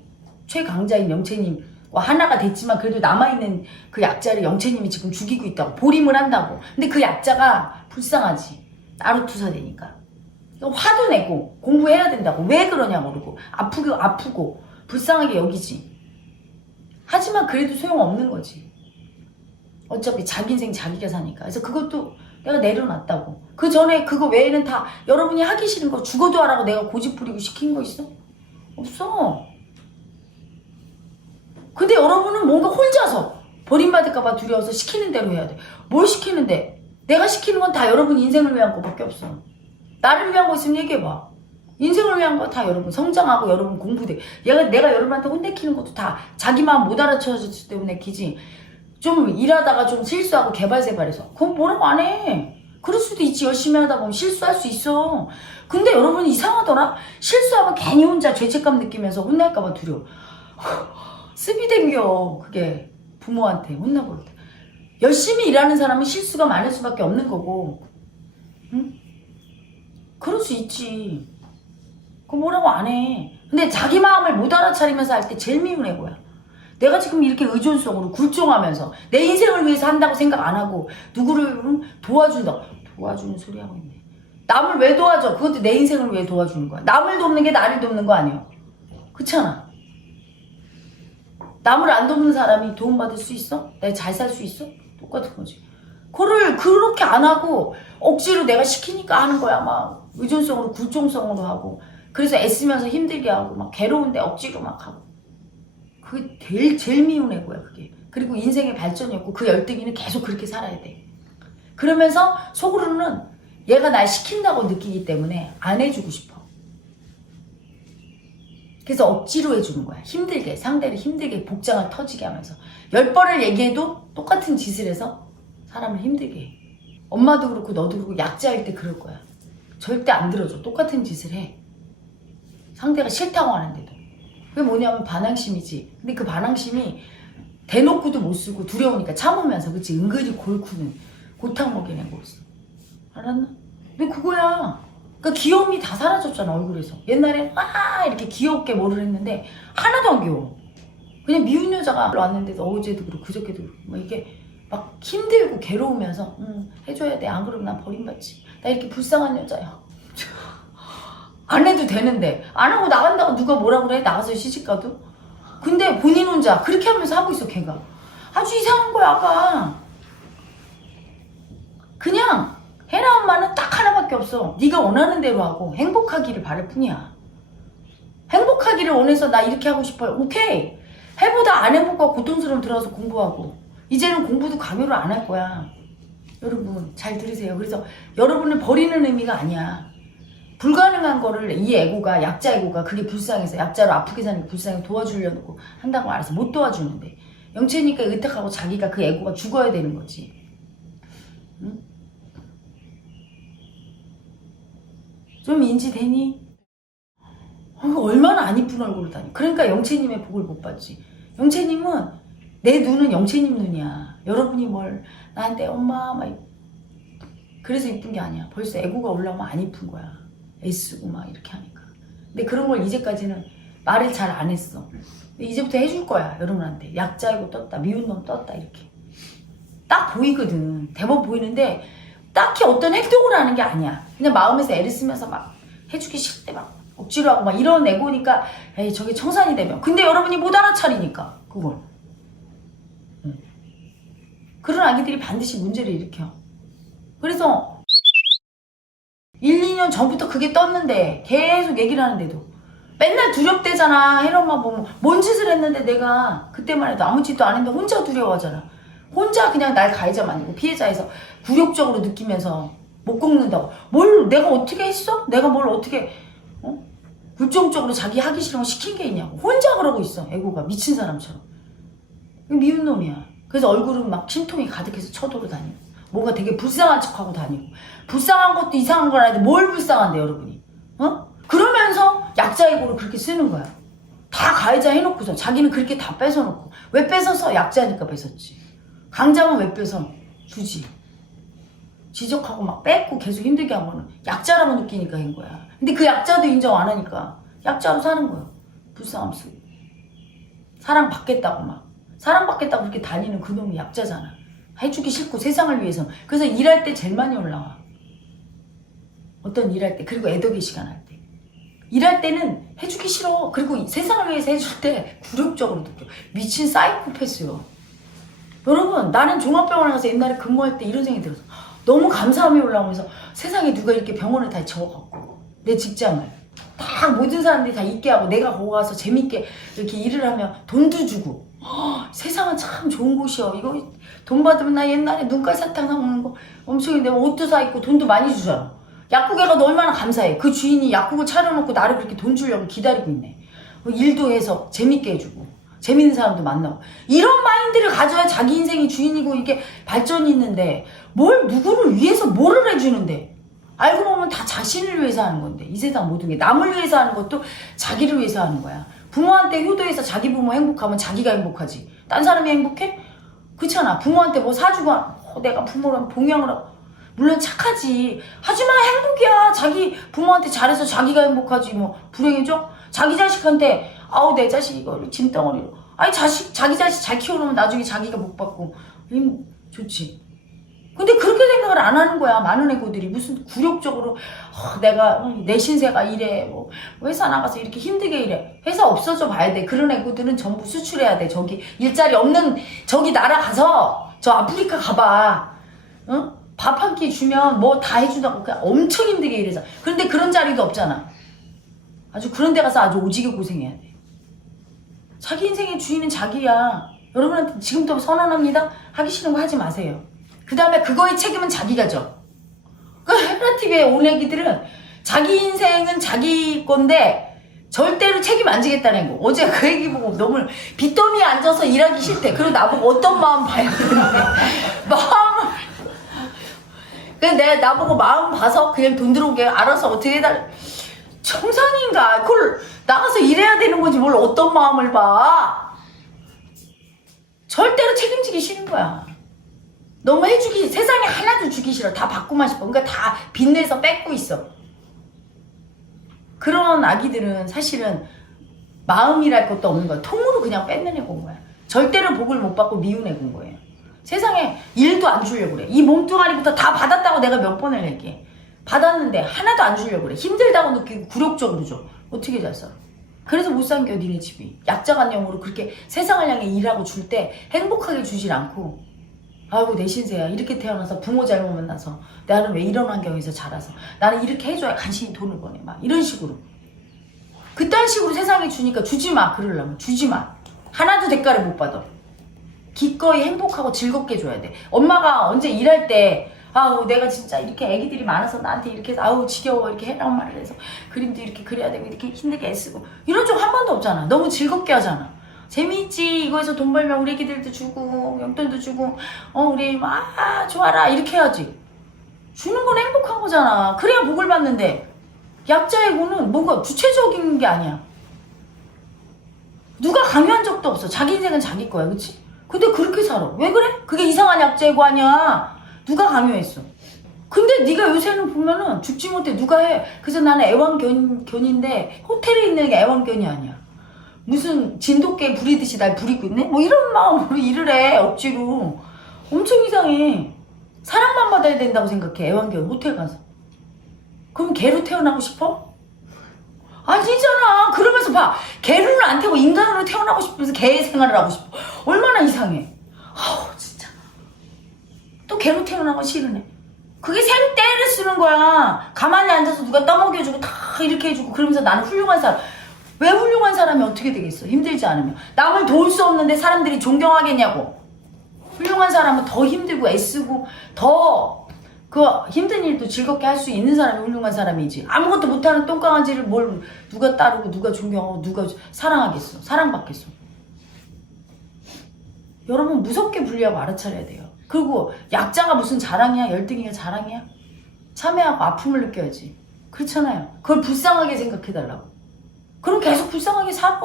최강자인 영채님과 하나가 됐지만 그래도 남아있는 그 약자를 영채님이 지금 죽이고 있다고. 보림을 한다고. 근데 그 약자가 불쌍하지. 나로 투사되니까. 화도 내고 공부해야 된다고. 왜 그러냐 모르고. 아프고 불쌍하게 여기지. 하지만 그래도 소용없는 거지. 어차피 자기 인생 자기가 사니까. 그래서 그것도 내가 내려놨다고. 그 전에 그거 외에는 다 여러분이 하기 싫은 거 죽어도 하라고 내가 고집 부리고 시킨 거 있어? 없어. 근데 여러분은 뭔가 혼자서 버림받을까봐 두려워서 시키는 대로 해야 돼. 뭘 시키는데? 내가 시키는 건 다 여러분 인생을 위한 거밖에 없어. 나를 위한 거 있으면 얘기해봐. 인생을 위한 거 다 여러분 성장하고 여러분 공부돼. 내가 여러분한테 혼내키는 것도 다 자기 마음 못 알아채줬기 때문에 내키지. 좀 일하다가 좀 실수하고 개발세발해서 그건 뭐라고 안 해. 그럴 수도 있지. 열심히 하다 보면 실수할 수 있어. 근데 여러분 이상하더라. 실수하면 괜히 혼자 죄책감 느끼면서 혼날까봐 두려워. 습이 댕겨. 그게 부모한테 혼나볼 때. 열심히 일하는 사람은 실수가 많을 수밖에 없는 거고. 응? 그럴 수 있지. 그거 뭐라고 안 해. 근데 자기 마음을 못 알아차리면서 할 때 제일 미운 애고야. 내가 지금 이렇게 의존성으로 굴종하면서 내 인생을 위해서 한다고 생각 안 하고 누구를 도와준다고. 도와주는 소리 하고 있네. 남을 왜 도와줘? 그것도 내 인생을 위해 도와주는 거야. 남을 돕는 게 나를 돕는 거 아니야. 그렇잖아. 남을 안 돕는 사람이 도움받을 수 있어? 내가 잘 살 수 있어? 똑같은 거지. 그거를 그렇게 안 하고 억지로 내가 시키니까 하는 거야. 막 의존성으로 굴종성으로 하고. 그래서 애쓰면서 힘들게 하고 막 괴로운데 억지로 막 하고. 그게 제일 미운 애고야 그게. 그리고 인생의 발전이 없고 그 열등이는 계속 그렇게 살아야 돼. 그러면서 속으로는 얘가 날 시킨다고 느끼기 때문에 안 해주고 싶어. 그래서 억지로 해주는 거야. 힘들게, 상대를 힘들게 복장을 터지게 하면서 10번을 얘기해도 똑같은 짓을 해서 사람을 힘들게 해. 엄마도 그렇고 너도 그렇고 약자일 때 그럴 거야. 절대 안 들어줘. 똑같은 짓을 해. 상대가 싫다고 하는데도. 그게 뭐냐면 반항심이지. 근데 그 반항심이 대놓고도 못 쓰고 두려우니까 참으면서, 그치? 은근히 골쿠는 골탕 먹이내고 있어. 알았나? 근데 그거야. 그러니까 귀여움이 다 사라졌잖아, 얼굴에서. 옛날엔 이렇게 귀엽게 뭐를 했는데 하나도 안 귀여워. 그냥 미운 여자가 왔는데도 어제도 그렇고 그저께도 그렇고 막 이게 막 힘들고 괴로우면서 해줘야 돼. 안 그러면 난 버림받지. 나 이렇게 불쌍한 여자야. 안 해도 되는데 안 하고 나간다고 누가 뭐라 그래? 나가서 시집가도. 근데 본인 혼자 그렇게 하면서 하고 있어. 걔가 아주 이상한 거야. 아가 그냥 혜나 엄마는 딱 하나밖에 없어. 네가 원하는 대로 하고 행복하기를 바랄 뿐이야. 행복하기를 원해서 나 이렇게 하고 싶어요. 오케이. 해보다 안 행복하고 고통스러움 들어서 공부하고. 이제는 공부도 강요를 안 할 거야. 여러분 잘 들으세요. 그래서 여러분을 버리는 의미가 아니야. 불가능한 거를 이 에고가, 약자 에고가 그게 불쌍해서, 약자로 아프게 사는 게 불쌍해서 도와주려고 한다고 알아서 못 도와주는데 영체니까 의탁하고 자기가 그 에고가 죽어야 되는 거지. 응? 좀 인지되니? 얼마나 안 이쁜 얼굴을 다니. 그러니까 영채님의 복을 못 받지. 영채님은 내 눈은 영채님 눈이야. 여러분이 뭘 나한테 엄마 막 그래서 이쁜 게 아니야. 벌써 에고가 올라오면 안 이쁜 거야. 애쓰고 막 이렇게 하니까. 근데 그런 걸 이제까지는 말을 잘 안 했어. 근데 이제부터 해줄 거야. 여러분한테. 약자이고 떴다. 미운 놈 떴다. 이렇게. 딱 보이거든. 대본 보이는데 딱히 어떤 행동을 하는 게 아니야. 그냥 마음에서 애를 쓰면서 막 해주기 싫대 막 억지로 하고 막 이런 에고니까 에이 저게 청산이 되면. 근데 여러분이 못 알아차리니까 그걸. 그런 아기들이 반드시 문제를 일으켜. 그래서 1, 2년 전부터 그게 떴는데 계속 얘기를 하는데도 맨날 두렵대잖아. 혜나 엄마 보면 뭔 짓을 했는데 내가 그때만 해도 아무 짓도 안 했는데 혼자 두려워하잖아. 혼자 그냥 날 가해자 만들고 피해자에서 굴욕적으로 느끼면서 못 꺾는다고. 뭘 내가 어떻게 했어? 내가 뭘 어떻게 굴종적으로 자기 하기 싫은 거 시킨 게 있냐고. 혼자 그러고 있어. 에고가 미친 사람처럼. 미운 놈이야. 그래서 얼굴은 막 심통이 가득해서 쳐돌아 다니고 뭔가 되게 불쌍한 척하고 다니고. 불쌍한 것도 이상한 걸 아는데 뭘 불쌍한데 여러분이. 그러면서 약자 에고를 그렇게 쓰는 거야. 다 가해자 해놓고서 자기는 그렇게 다 뺏어놓고. 왜 뺏어서? 약자니까 뺏었지. 강자면 왜 뺏어? 주지. 지적하고 막 뺏고 계속 힘들게 한 거는 약자라고 느끼니까 한 거야. 근데 그 약자도 인정 안 하니까 약자로 사는 거야. 불쌍함 쓰고. 사랑받겠다고 막. 사랑받겠다고 그렇게 다니는 그놈이 약자잖아. 해주기 싫고 세상을 위해서. 그래서 일할 때 제일 많이 올라와. 어떤 일할 때. 그리고 애덕의 시간 할 때. 일할 때는 해주기 싫어. 그리고 세상을 위해서 해줄 때 굴욕적으로 느껴. 미친 사이코패스요. 여러분, 나는 종합병원에 가서 옛날에 근무할 때 이런 생각이 들었어. 너무 감사함이 올라오면서 세상에 누가 이렇게 병원을 다 적어갖고 내 직장을 다 모든 사람들이 다 있게 하고 내가 거기 가서 재밌게 이렇게 일을 하면 돈도 주고 세상은 참 좋은 곳이여. 이거 돈 받으면 나 옛날에 눈깔 사탕 사 먹는 거 엄청 내가 옷도 사 입고 돈도 많이 주잖아. 약국에 가도 얼마나 감사해. 그 주인이 약국을 차려놓고 나를 그렇게 돈 주려고 기다리고 있네. 일도 해서 재밌게 해주고 재밌는 사람도 만나고 이런 마인드를 가져야 자기 인생이 주인이고 이게 발전이 있는데 뭘 누구를 위해서 뭐를 해주는데 알고 보면 다 자신을 위해서 하는 건데 이 세상 모든 게 남을 위해서 하는 것도 자기를 위해서 하는 거야. 부모한테 효도해서 자기 부모 행복하면 자기가 행복하지. 딴 사람이 행복해? 그렇잖아. 부모한테 뭐 사주고 내가 부모랑 봉양을 하고 물론 착하지. 하지만 행복이야. 자기 부모한테 잘해서 자기가 행복하지. 뭐 불행해져? 자기 자식한테 아우 내 자식 이거 짐덩어리로 아니 자기 자식 잘 키워놓으면 나중에 자기가 복 받고 좋지. 근데 그렇게 생각을 안 하는 거야. 많은 애고들이 무슨 굴욕적으로 내가 내 신세가 이래 뭐 회사 나가서 이렇게 힘들게 일해. 회사 없어져 봐야 돼. 그런 애고들은 전부 수출해야 돼. 저기 일자리 없는 저기 나라 가서 저 아프리카 가봐. 응? 밥 한 끼 주면 뭐 다 해준다고 그냥 엄청 힘들게 일해서. 그런데 그런 자리도 없잖아. 아주 그런 데 가서 아주 오지게 고생해야 돼. 자기 인생의 주인은 자기야. 여러분한테 지금부터 선언합니다. 하기 싫은 거 하지 마세요. 그 다음에 그거의 책임은 자기가 져. 그 헤라TV에 온 애기들은 자기 인생은 자기 건데 절대로 책임 안 지겠다는 거. 어제 그 얘기 보고 너무 빚더미에 앉아서 일하기 싫대. 그리고 나보고 어떤 마음 봐야 되는데 마음을 그냥 내가 나보고 마음 봐서 그냥 돈 들어오게 알아서 어떻게 해달 정상인가? 그걸 나가서 일해야 되는 건지 뭘 어떤 마음을 봐. 절대로 책임지기 싫은 거야. 너무 해주기 세상에 하나도 주기 싫어. 다 받고만 싶어. 그러니까 다 빚내서 뺏고 있어. 그런 아기들은 사실은 마음이랄 것도 없는 거야. 통으로 그냥 뺏는 온 거야. 절대로 복을 못 받고 미운 애군 거예요. 세상에 일도 안 주려고 그래. 이 몸뚱아리부터 다 받았다고 내가 몇 번을 얘기해. 받았는데 하나도 안 주려고 그래. 힘들다고 느끼고 굴욕적으로 줘. 어떻게 잘 살아? 그래서 못 산겨 니네 집이. 약자간념으로 그렇게 세상을 향해 일하고 줄 때 행복하게 주질 않고 아이고 내 신세야. 이렇게 태어나서 부모 잘못 만나서 나는 왜 이런 환경에서 자라서 나는 이렇게 해줘야 간신히 돈을 버네. 막 이런 식으로. 그딴 식으로 세상에 주니까 주지 마. 그러려면 주지 마. 하나도 대가를 못 받아. 기꺼이 행복하고 즐겁게 줘야 돼. 엄마가 언제 일할 때 아우 내가 진짜 이렇게 애기들이 많아서 나한테 이렇게 해서 아우 지겨워 이렇게 해라고 말을 해서 그림도 이렇게 그려야 되고 이렇게 힘들게 애쓰고 이런 적 한 번도 없잖아. 너무 즐겁게 하잖아. 재미있지. 이거에서 돈 벌면 우리 애기들도 주고 용돈도 주고 우리 좋아라 이렇게 해야지. 주는 건 행복한 거잖아. 그래야 복을 받는데 약자애고는 뭔가 주체적인 게 아니야. 누가 강요한 적도 없어. 자기 인생은 자기 거야. 그치? 근데 그렇게 살아. 왜 그래? 그게 이상한 약자애고 아니야. 누가 강요했어? 근데 네가 요새는 보면은 죽지 못해 누가 해. 그래서 나는 애완견인데 호텔에 있는 게 애완견이 아니야. 무슨 진돗개 부리듯이 날 부리고 있네? 뭐 이런 마음으로 일을 해. 억지로. 엄청 이상해. 사랑만 받아야 된다고 생각해. 애완견 호텔 가서. 그럼 개로 태어나고 싶어? 아니잖아. 그러면서 봐. 개를 안 태우고 인간으로 태어나고 싶어서 개 생활을 하고 싶어. 얼마나 이상해. 아우 진짜. 또 개로 태어나고 싫으네. 그게 새로 때를 쓰는 거야. 가만히 앉아서 누가 떠먹여주고 다 이렇게 해주고 그러면서 나는 훌륭한 사람. 왜 훌륭한 사람이 어떻게 되겠어? 힘들지 않으면. 남을 도울 수 없는데 사람들이 존경하겠냐고. 훌륭한 사람은 더 힘들고 애쓰고 더 그 힘든 일도 즐겁게 할 수 있는 사람이 훌륭한 사람이지. 아무것도 못하는 똥강아지를 뭘 누가 따르고 누가 존경하고 누가 사랑하겠어. 사랑받겠어. 여러분 무섭게 분리하고 알아차려야 돼요. 그리고 약자가 무슨 자랑이야? 열등이가 자랑이야? 참회하고 아픔을 느껴야지. 그렇잖아요. 그걸 불쌍하게 생각해달라고. 그럼 계속 불쌍하게 살아.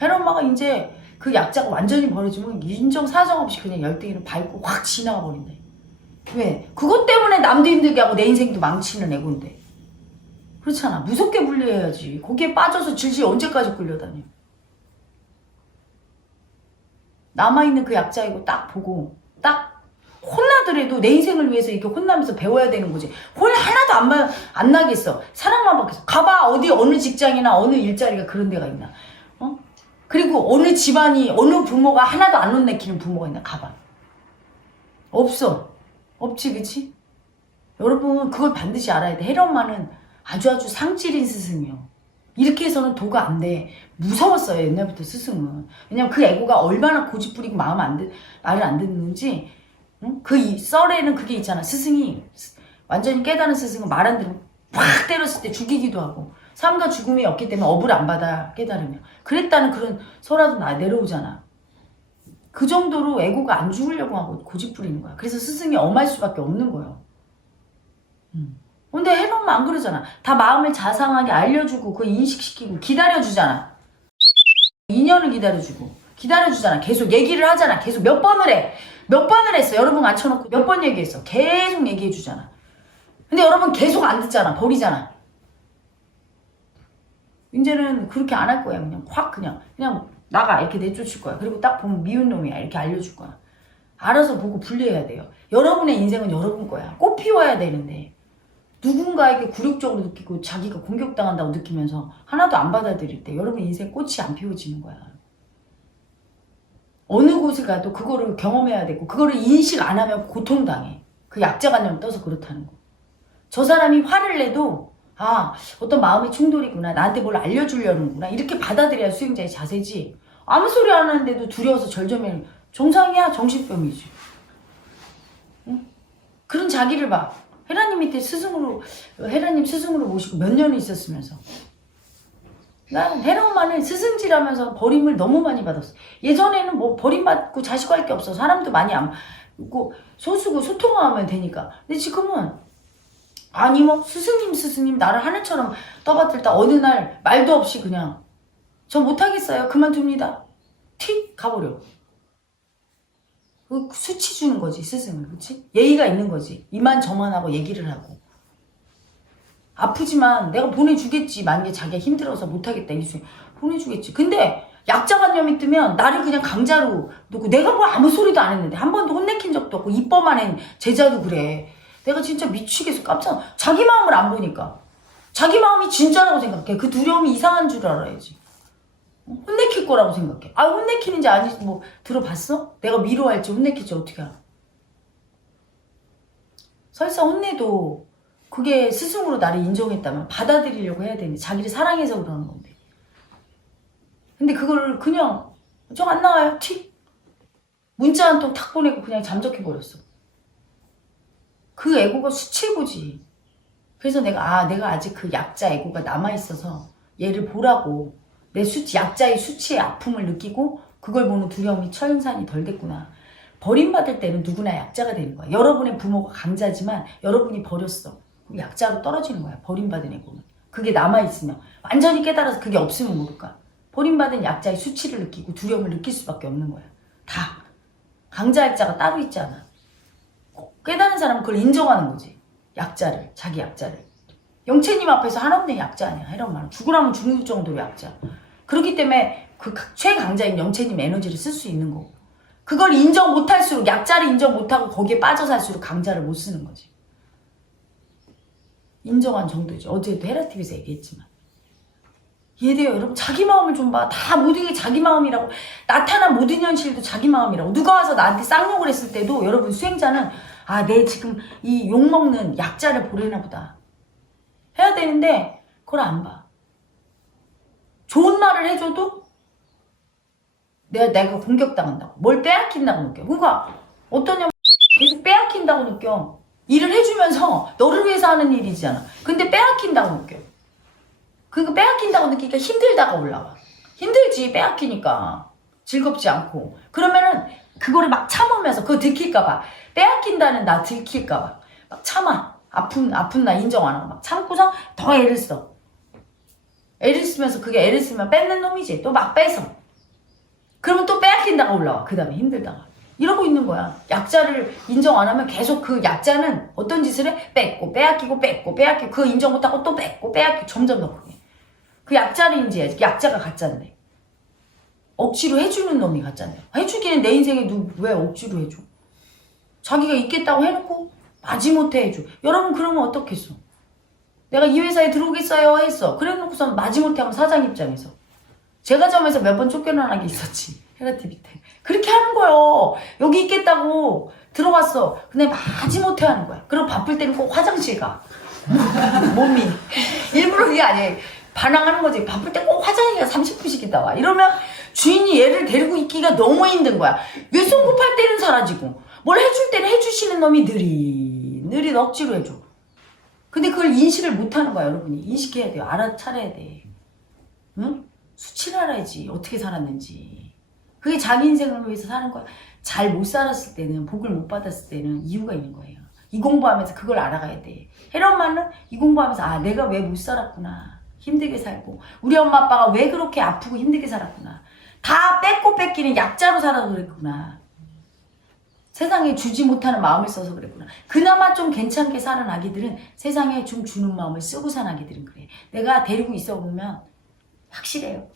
혜라 엄마가 이제 그 약자가 완전히 버려지면 인정 사정 없이 그냥 열등이를 밟고 확 지나가 버린다. 왜? 그것 때문에 남도 힘들게 하고 내 인생도 망치는 애군데. 그렇잖아. 무섭게 분리해야지. 거기에 빠져서 질질 언제까지 끌려다녀. 남아있는 그 약자이고 딱 보고 딱 혼나더라도 내 인생을 위해서 이렇게 혼나면서 배워야 되는 거지. 혼 하나도 안 나겠어. 사랑만 받겠어. 가봐. 어디 어느 직장이나 어느 일자리가 그런 데가 있나. 그리고 어느 집안이 어느 부모가 하나도 안 혼 내키는 부모가 있나? 가봐. 없어. 없지, 그치? 여러분 그걸 반드시 알아야 돼. 혜리 엄마는 아주 상질인 스승이요. 이렇게 해서는 도가 안 돼. 무서웠어요, 옛날부터 스승은. 왜냐면 그 애고가 얼마나 고집부리고 말을 안 듣는지. 응? 그 썰에는 그게 있잖아. 스승이 완전히 깨달은 스승은 말 안 들으면 팍 때렸을 때 죽이기도 하고, 삶과 죽음이 없기 때문에 업을 안 받아 깨달으면. 그랬다는 그런 소라도 내려오잖아. 그 정도로 애고가 안 죽으려고 하고 고집부리는 거야. 그래서 스승이 엄할 수밖에 없는 거예요. 근데 혜리 엄마 안 그러잖아. 다 마음을 자상하게 알려주고 그 인식시키고 기다려주잖아. 2년을 기다려주잖아. 계속 얘기를 하잖아. 계속 몇 번을 해. 몇 번을 했어. 여러분 앉혀놓고 몇 번 얘기했어. 계속 얘기해주잖아. 근데 여러분 계속 안 듣잖아. 버리잖아. 이제는 그렇게 안 할 거야. 그냥 확 그냥 나가 이렇게 내쫓을 거야. 그리고 딱 보면 미운 놈이야 이렇게 알려줄 거야. 알아서 보고 분리해야 돼요. 여러분의 인생은 여러분 거야. 꽃 피워야 되는데 누군가에게 굴욕적으로 느끼고 자기가 공격당한다고 느끼면서 하나도 안 받아들일 때 여러분 인생 꽃이 안 피워지는 거야. 어느 곳에 가도 그거를 경험해야 되고 그거를 인식 안 하면 고통당해. 그 약자관념 떠서 그렇다는 거. 저 사람이 화를 내도 어떤 마음의 충돌이구나. 나한테 뭘 알려주려는구나. 이렇게 받아들여야 수행자의 자세지. 아무 소리 안 하는데도 두려워서 절절매는 정상이야. 정신병이지. 응? 그런 자기를 봐. 헤라님 밑에 헤라님 스승으로 모시고 몇 년을 있었으면서. 난 헤라 엄마는 스승질하면서 버림을 너무 많이 받았어. 예전에는 뭐 버림받고 자식할 게 없어. 사람도 많이 안 있고 소수고 소통하면 되니까. 근데 지금은 아니 뭐 스승님 나를 하늘처럼 떠받들다 어느 날 말도 없이 그냥 저 못하겠어요. 그만둡니다. 틱 가버려. 그 수치 주는 거지 스승은. 그치? 예의가 있는 거지. 이만저만하고 얘기를 하고. 아프지만 내가 보내주겠지. 만약에 자기가 힘들어서 못하겠다 이수행 보내주겠지. 근데 약자관념이 뜨면 나를 그냥 강자로 놓고 내가 뭐 아무 소리도 안 했는데 한 번도 혼내킨 적도 없고 이뻐만 한 제자도 그래. 내가 진짜 미치겠어. 깜짝 자기 마음을 안 보니까. 자기 마음이 진짜라고 생각해. 그 두려움이 이상한 줄 알아야지. 혼내킬 거라고 생각해. 혼내키는지 아닌지 뭐 들어봤어? 내가 미워할지 혼내킬지 어떻게 알아? 설사 혼내도 그게 스승으로 나를 인정했다면 받아들이려고 해야 되는데 자기를 사랑해서 그러는 건데. 근데 그걸 그냥 저 안 나와요. 틱. 문자 한 통 탁 보내고 그냥 잠적해버렸어. 그 애고가 수치보지. 그래서 내가 아직 그 약자 애고가 남아있어서 얘를 보라고. 내 약자의 수치의 아픔을 느끼고 그걸 보는 두려움이 처연산이 덜 됐구나. 버림받을 때는 누구나 약자가 되는 거야. 여러분의 부모가 강자지만 여러분이 버렸어. 그럼 약자로 떨어지는 거야. 버림받은 애고는. 그게 남아있으면. 완전히 깨달아서 그게 없으면 모를까. 버림받은 약자의 수치를 느끼고 두려움을 느낄 수밖에 없는 거야. 다. 강자 약자가 따로 있지 않아. 깨달은 사람은 그걸 인정하는 거지. 약자를. 자기 약자를. 영채님 앞에서 한없는 약자 아니야. 이런 말. 죽으라면 죽을 정도로 약자. 그렇기 때문에 그 최강자인 영채님 에너지를 쓸 수 있는 거고. 그걸 인정 못할수록 약자를 인정 못하고 거기에 빠져 살수록 강자를 못 쓰는 거지. 인정한 정도지. 어제도 헤라TV에서 얘기했지만. 이해돼요 여러분? 자기 마음을 좀 봐. 다 모든 게 자기 마음이라고. 나타난 모든 현실도 자기 마음이라고. 누가 와서 나한테 쌍욕을 했을 때도 여러분 수행자는 내 지금 이 욕먹는 약자를 보려나 보다. 해야 되는데 그걸 안 봐. 좋은 말을 해줘도 내가 공격당한다고. 뭘 빼앗긴다고 느껴. 그러니까 어떠냐면 계속 빼앗긴다고 느껴. 일을 해주면서 너를 위해서 하는 일이잖아. 근데 빼앗긴다고 느껴. 그러니까 빼앗긴다고 느끼니까 힘들다가 올라와. 힘들지 빼앗기니까. 즐겁지 않고. 그러면은 그거를 막 참으면서 그거 들킬까봐. 빼앗긴다는 나 들킬까봐. 막 참아. 아픈 나 인정 안 하고 막 참고서 더 애를 써. 애를 쓰면서 그게 애를 쓰면 뺏는 놈이지. 또 막 뺏어. 그러면 또 빼앗긴다가 올라와. 그 다음에 힘들다가. 이러고 있는 거야. 약자를 인정 안 하면 계속 그 약자는 어떤 짓을 해? 뺏고 빼앗기고 뺏고 빼앗기고 그거 인정 못하고 또 뺏고 빼앗기고 점점 더 크게. 그 약자를 인지해야지. 약자가 가짜인데. 억지로 해주는 놈이 가짜인데. 해주기는 내 인생에 왜 억지로 해줘? 자기가 있겠다고 해놓고 마지못해 해줘. 여러분 그러면 어떻겠어? 내가 이 회사에 들어오겠어요 했어. 그래 놓고선 마지못해 하면 사장 입장에서 제과점에서 몇 번 쫓겨나는 게 있었지. 헤라TV 때. 그렇게 하는 거요. 여기 있겠다고 들어갔어. 근데 마지못해 하는 거야. 그리고 바쁠 때는 꼭 화장실 가. 몸이. 일부러 그게 아니에요. 반항하는 거지. 바쁠 때 꼭 화장실 가 30분씩 있다 와. 이러면 주인이 얘를 데리고 있기가 너무 힘든 거야. 왜 송급할 때는 사라지고 뭘 해줄 때는 해주시는 놈이 느릿 억지로 해줘. 근데 그걸 인식을 못하는 거야. 여러분이 인식해야 돼요. 알아차려야 돼. 응? 수치를 알아야지. 어떻게 살았는지. 그게 자기 인생을 위해서 사는 거야. 잘 못 살았을 때는, 복을 못 받았을 때는 이유가 있는 거예요. 이 공부하면서 그걸 알아가야 돼. 혜라 엄마는 이 공부하면서 아 내가 왜 못 살았구나. 힘들게 살고 우리 엄마 아빠가 왜 그렇게 아프고 힘들게 살았구나. 다 뺏고 뺏기는 약자로 살아서 그랬구나. 세상에 주지 못하는 마음을 써서 그랬구나. 그나마 좀 괜찮게 사는 아기들은 세상에 좀 주는 마음을 쓰고 사는 아기들은 그래. 내가 데리고 있어 보면 확실해요.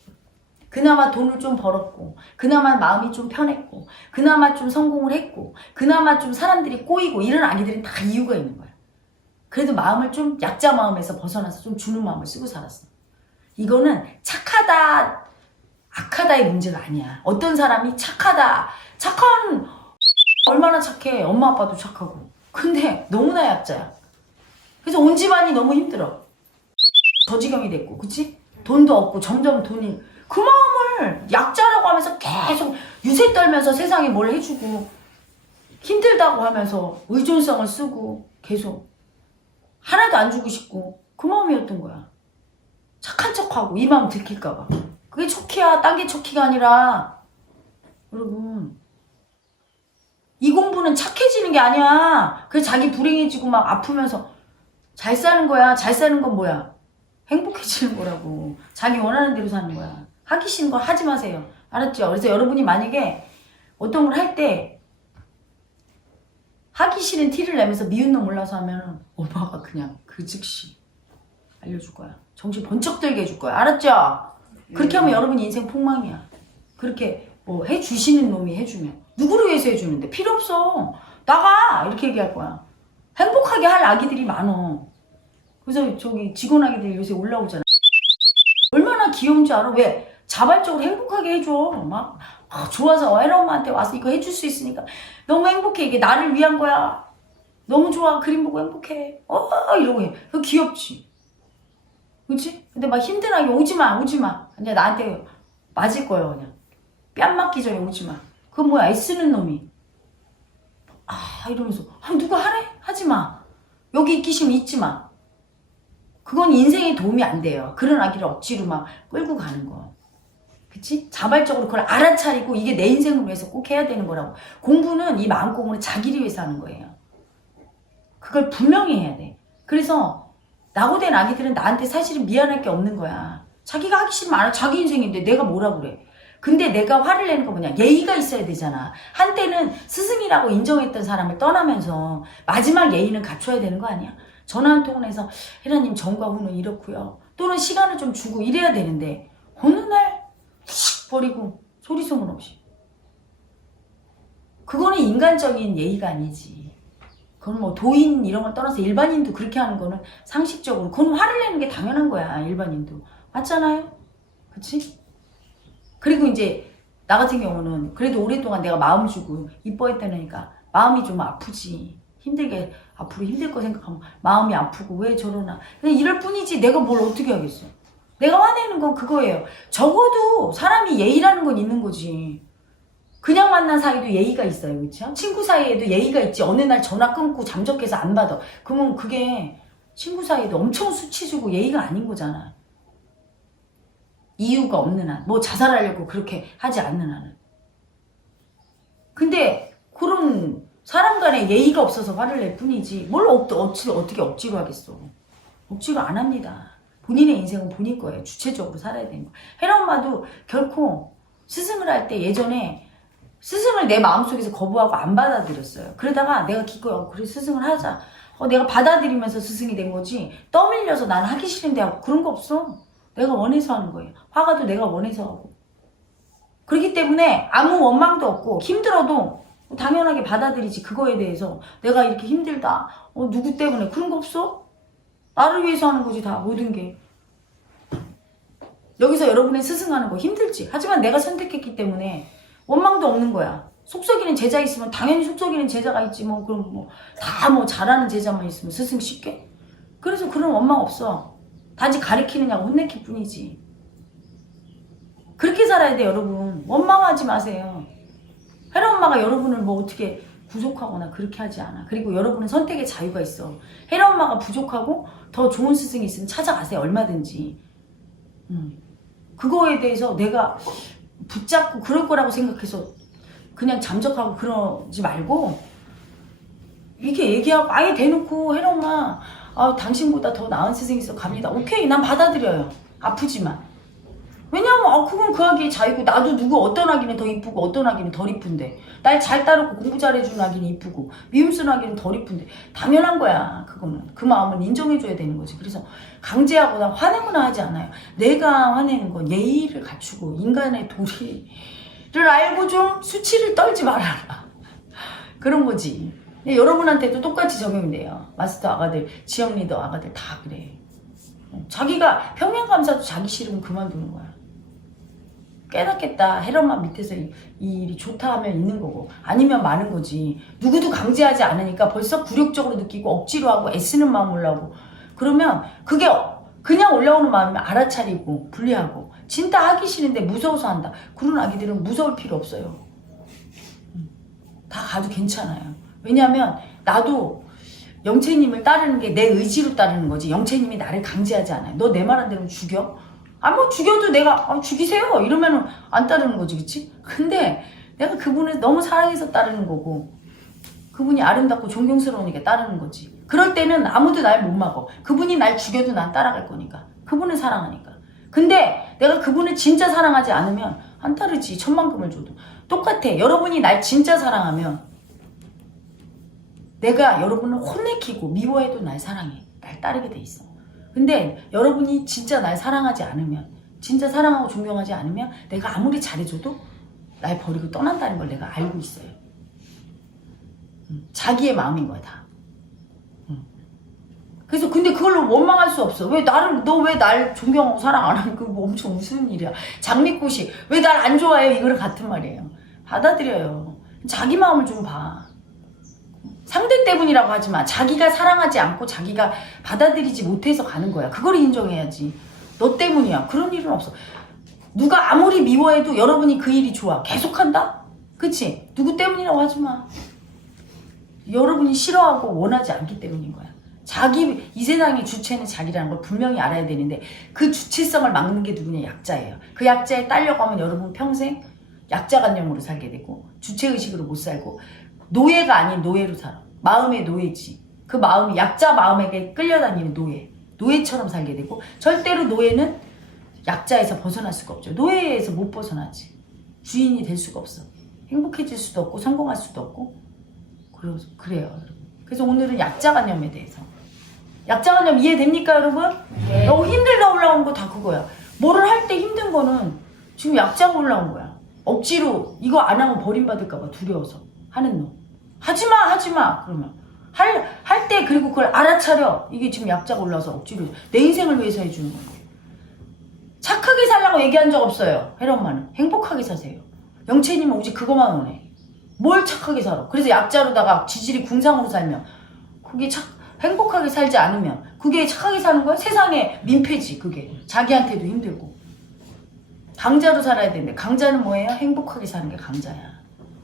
그나마 돈을 좀 벌었고 그나마 마음이 좀 편했고 그나마 좀 성공을 했고 그나마 좀 사람들이 꼬이고 이런 아기들은 다 이유가 있는 거야. 그래도 마음을 좀 약자 마음에서 벗어나서 좀 주는 마음을 쓰고 살았어. 이거는 착하다 악하다의 문제가 아니야. 어떤 사람이 착하다 착한 얼마나 착해. 엄마 아빠도 착하고. 근데 너무나 약자야. 그래서 온 집안이 너무 힘들어. 저 지경이 됐고 그치? 돈도 없고 점점 돈이 그 마음을 약자라고 하면서 계속 유세 떨면서 세상에 뭘 해주고 힘들다고 하면서 의존성을 쓰고 계속 하나도 안 주고 싶고 그 마음이었던 거야. 착한 척하고 이 마음 들킬까봐. 그게 척키야. 딴 게 척키가 아니라 여러분 이 공부는 착해지는 게 아니야. 그래서 자기 불행해지고 막 아프면서 잘 사는 거야. 잘 사는 건 뭐야? 행복해지는 거라고. 자기 원하는 대로 사는 거야. 하기 싫은 거 하지 마세요. 알았죠? 그래서 여러분이 만약에 어떤 걸 할 때 하기 싫은 티를 내면서 미운 놈 올라서 하면 엄마가 그냥 그 즉시 알려줄 거야. 정신 번쩍 들게 해줄 거야. 알았죠? 그렇게 하면 여러분 인생 폭망이야. 그렇게 뭐 해주시는 놈이 해주면. 누구를 위해서 해주는데? 필요 없어. 나가! 이렇게 얘기할 거야. 행복하게 할 아기들이 많어. 그래서 저기 직원 아기들이 요새 올라오잖아. 얼마나 귀여운지 알아? 왜? 자발적으로 행복하게 해줘. 막 좋아서 혜라 엄마한테 와서 이거 해줄 수 있으니까 너무 행복해. 이게 나를 위한 거야. 너무 좋아. 그림 보고 행복해. 이러고 해. 그거 귀엽지? 그치? 근데 막 힘든 아기 오지마. 그냥 나한테 맞을 거예요. 그냥 뺨 맞기 전에 오지마. 그건 뭐야? 애쓰는 놈이. 이러면서 누가 하래? 하지마. 여기 있기 싫으면 있지마. 그건 인생에 도움이 안 돼요. 그런 아기를 억지로 막 끌고 가는 거. 그치? 자발적으로 그걸 알아차리고 이게 내 인생을 위해서 꼭 해야 되는 거라고. 공부는 이 마음공부는 자기를 위해서 하는 거예요. 그걸 분명히 해야 돼. 그래서 낙오된 아기들은 나한테 사실은 미안할 게 없는 거야. 자기가 하기 싫으면 안 해. 자기 인생인데 내가 뭐라 그래. 근데 내가 화를 내는 거 뭐냐. 예의가 있어야 되잖아. 한때는 스승이라고 인정했던 사람을 떠나면서 마지막 예의는 갖춰야 되는 거 아니야? 전화 한 통을 해서 혜라님 전과 후는 이렇고요. 또는 시간을 좀 주고 이래야 되는데 어느 날 휙 버리고 소리 소문 없이. 그거는 인간적인 예의가 아니지. 그건 뭐 도인 이런 걸 떠나서 일반인도 그렇게 하는 거는 상식적으로 그건 화를 내는 게 당연한 거야. 일반인도. 맞잖아요? 그치? 그리고 이제 나 같은 경우는 그래도 오랫동안 내가 마음 주고 이뻐했다니까 마음이 좀 아프지. 힘들게 앞으로 힘들 거 생각하면 마음이 아프고 왜 저러나. 그냥 이럴 뿐이지 내가 뭘 어떻게 하겠어. 내가 화내는 건 그거예요. 적어도 사람이 예의라는 건 있는 거지. 그냥 만난 사이도 예의가 있어요. 그렇죠? 친구 사이에도 예의가 있지. 어느 날 전화 끊고 잠적해서 안 받아. 그러면 그게 친구 사이에도 엄청 수치 주고 예의가 아닌 거잖아. 이유가 없는 한. 뭐 자살하려고 그렇게 하지 않는 한은. 근데 그런 사람 간에 예의가 없어서 화를 낼 뿐이지 뭘 어떻게 억지로 하겠어. 억지로 안 합니다. 본인의 인생은 본인 거예요. 주체적으로 살아야 되는 거. 혜라 엄마도 결코 스승을 할 때 예전에 스승을 내 마음속에서 거부하고 안 받아들였어요. 그러다가 내가 기꺼이 그래 스승을 하자. 내가 받아들이면서 스승이 된 거지 떠밀려서 나는 하기 싫은데 하고 그런 거 없어. 내가 원해서 하는 거예요. 화가도 내가 원해서 하고. 그렇기 때문에 아무 원망도 없고 힘들어도 당연하게 받아들이지. 그거에 대해서 내가 이렇게 힘들다. 누구 때문에 그런 거 없어? 나를 위해서 하는 거지 다 모든 게. 여기서 여러분의 스승하는 거 힘들지. 하지만 내가 선택했기 때문에 원망도 없는 거야. 속썩이는 제자 있으면 당연히 속썩이는 제자가 있지. 뭐 그럼 뭐 다 뭐 잘하는 제자만 있으면 스승 쉽게? 그래서 그런 원망 없어. 단지 가리키느냐고 혼내킬 뿐이지. 그렇게 살아야 돼 여러분. 원망하지 마세요. 혜라 엄마가 여러분을 뭐 어떻게 부족하거나 그렇게 하지 않아. 그리고 여러분은 선택의 자유가 있어. 혜라 엄마가 부족하고 더 좋은 스승이 있으면 찾아가세요. 얼마든지. 그거에 대해서 내가 붙잡고 그럴 거라고 생각해서 그냥 잠적하고 그러지 말고 이렇게 얘기하고 아예 대놓고 혜라 엄마 당신보다 더 나은 스승이 있어 갑니다. 오케이 난 받아들여요. 아프지만. 왜냐면 그건 그 아기의 자유고 나도 누구 어떤 아기는 더 이쁘고 어떤 아기는 덜 이쁜데 날 잘 따르고 공부 잘해주는 아기는 이쁘고 미움 쓰는 아기는 덜 이쁜데 당연한 거야. 그거는 그 마음은 인정해줘야 되는 거지. 그래서 강제하거나 화내거나 하지 않아요. 내가 화내는 건 예의를 갖추고 인간의 도리를 알고 좀 수치를 떨지 말아라. 그런 거지. 여러분한테도 똑같이 적용이 돼요. 마스터 아가들, 지역 리더 아가들 다 그래. 자기가 평양감사도 자기 싫으면 그만두는 거야. 깨닫겠다. 혜라 엄마 밑에서 이 일이 좋다 하면 있는 거고 아니면 많은 거지. 누구도 강제하지 않으니까 벌써 굴욕적으로 느끼고 억지로 하고 애쓰는 마음 올라오고 그러면 그게 그냥 올라오는 마음이면 알아차리고 분리하고 진짜 하기 싫은데 무서워서 한다. 그런 아기들은 무서울 필요 없어요. 다 가도 괜찮아요. 왜냐하면 나도 영채님을 따르는 게 내 의지로 따르는 거지 영채님이 나를 강제하지 않아요. 너 내 말 안 들으면 죽여? 뭐 죽여도 내가 죽이세요 이러면은 안 따르는 거지 그치? 근데 내가 그분을 너무 사랑해서 따르는 거고 그분이 아름답고 존경스러우니까 따르는 거지. 그럴 때는 아무도 날 못 막어. 그분이 날 죽여도 난 따라갈 거니까. 그분을 사랑하니까. 근데 내가 그분을 진짜 사랑하지 않으면 안 따르지. 천만금을 줘도. 똑같아. 여러분이 날 진짜 사랑하면 내가 여러분을 혼내키고 미워해도 날 사랑해. 날 따르게 돼 있어. 근데 여러분이 진짜 날 사랑하지 않으면 진짜 사랑하고 존경하지 않으면 내가 아무리 잘해줘도 날 버리고 떠난다는 걸 내가 알고 있어요. 자기의 마음인 거야 다. 그래서 근데 그걸로 원망할 수 없어. 너 왜 날 존경하고 사랑 안 하는 그거 엄청 무슨 일이야. 장미꽃이 왜 날 안 좋아해 이거랑 같은 말이에요. 받아들여요. 자기 마음을 좀 봐. 상대 때문이라고 하지 마. 자기가 사랑하지 않고 자기가 받아들이지 못해서 가는 거야. 그걸 인정해야지. 너 때문이야. 그런 일은 없어. 누가 아무리 미워해도 여러분이 그 일이 좋아. 계속한다? 그치? 누구 때문이라고 하지 마. 여러분이 싫어하고 원하지 않기 때문인 거야. 이 세상의 주체는 자기라는 걸 분명히 알아야 되는데 그 주체성을 막는 게 누구냐? 약자예요. 그 약자에 딸려가면 여러분 평생 약자관념으로 살게 되고 주체의식으로 못 살고 노예가 아닌 노예로 살아. 마음의 노예지. 그 마음이 약자 마음에게 끌려다니는 노예처럼 살게 되고 절대로 노예는 약자에서 벗어날 수가 없죠. 노예에서 못 벗어나지. 주인이 될 수가 없어. 행복해질 수도 없고 성공할 수도 없고 그래요. 그래서 오늘은 약자관념에 대해서 약자관념 이해됩니까 여러분? 네. 너무 힘들다 올라온 거 다 그거야. 뭐를 할 때 힘든 거는 지금 약자가 올라온 거야. 억지로 이거 안 하면 버림받을까 봐 두려워서 하는 놈. 하지마 그러면 할 때 그리고 그걸 알아차려. 이게 지금 약자가 올라와서 억지로 내 인생을 위해서 해주는 거예요. 착하게 살라고 얘기한 적 없어요. 혜라 엄마는 행복하게 사세요. 영채님은 오직 그것만 원해. 뭘 착하게 살아. 그래서 약자로다가 지질이 궁상으로 살면 그게 행복하게 살지 않으면 그게 착하게 사는 거야? 세상에 민폐지. 그게 자기한테도 힘들고. 강자로 살아야 되는데 강자는 뭐예요? 행복하게 사는 게 강자야.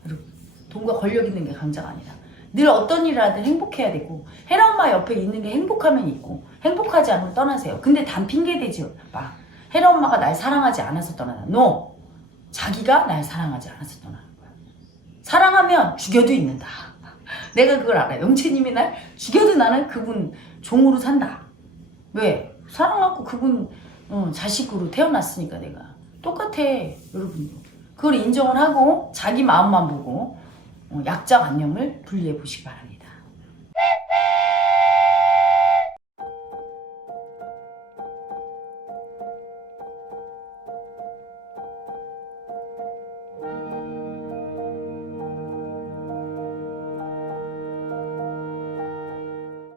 그리고 돈과 권력 있는 게 강자가 아니라 늘 어떤 일을 하든 행복해야 되고 혜라 엄마 옆에 있는 게 행복하면 있고 행복하지 않으면 떠나세요. 근데 단 핑계 대지 마. 혜라 엄마가 날 사랑하지 않아서 떠나나. No. 자기가 날 사랑하지 않아서 떠나는 거야. 사랑하면 죽여도 있는다. 내가 그걸 알아요. 영채님이 날 죽여도 나는 그분 종으로 산다. 왜? 사랑하고 그분 자식으로 태어났으니까 내가. 똑같아 여러분도. 그걸 인정을 하고 자기 마음만 보고 약자관념을 분리해 보시기 바랍니다.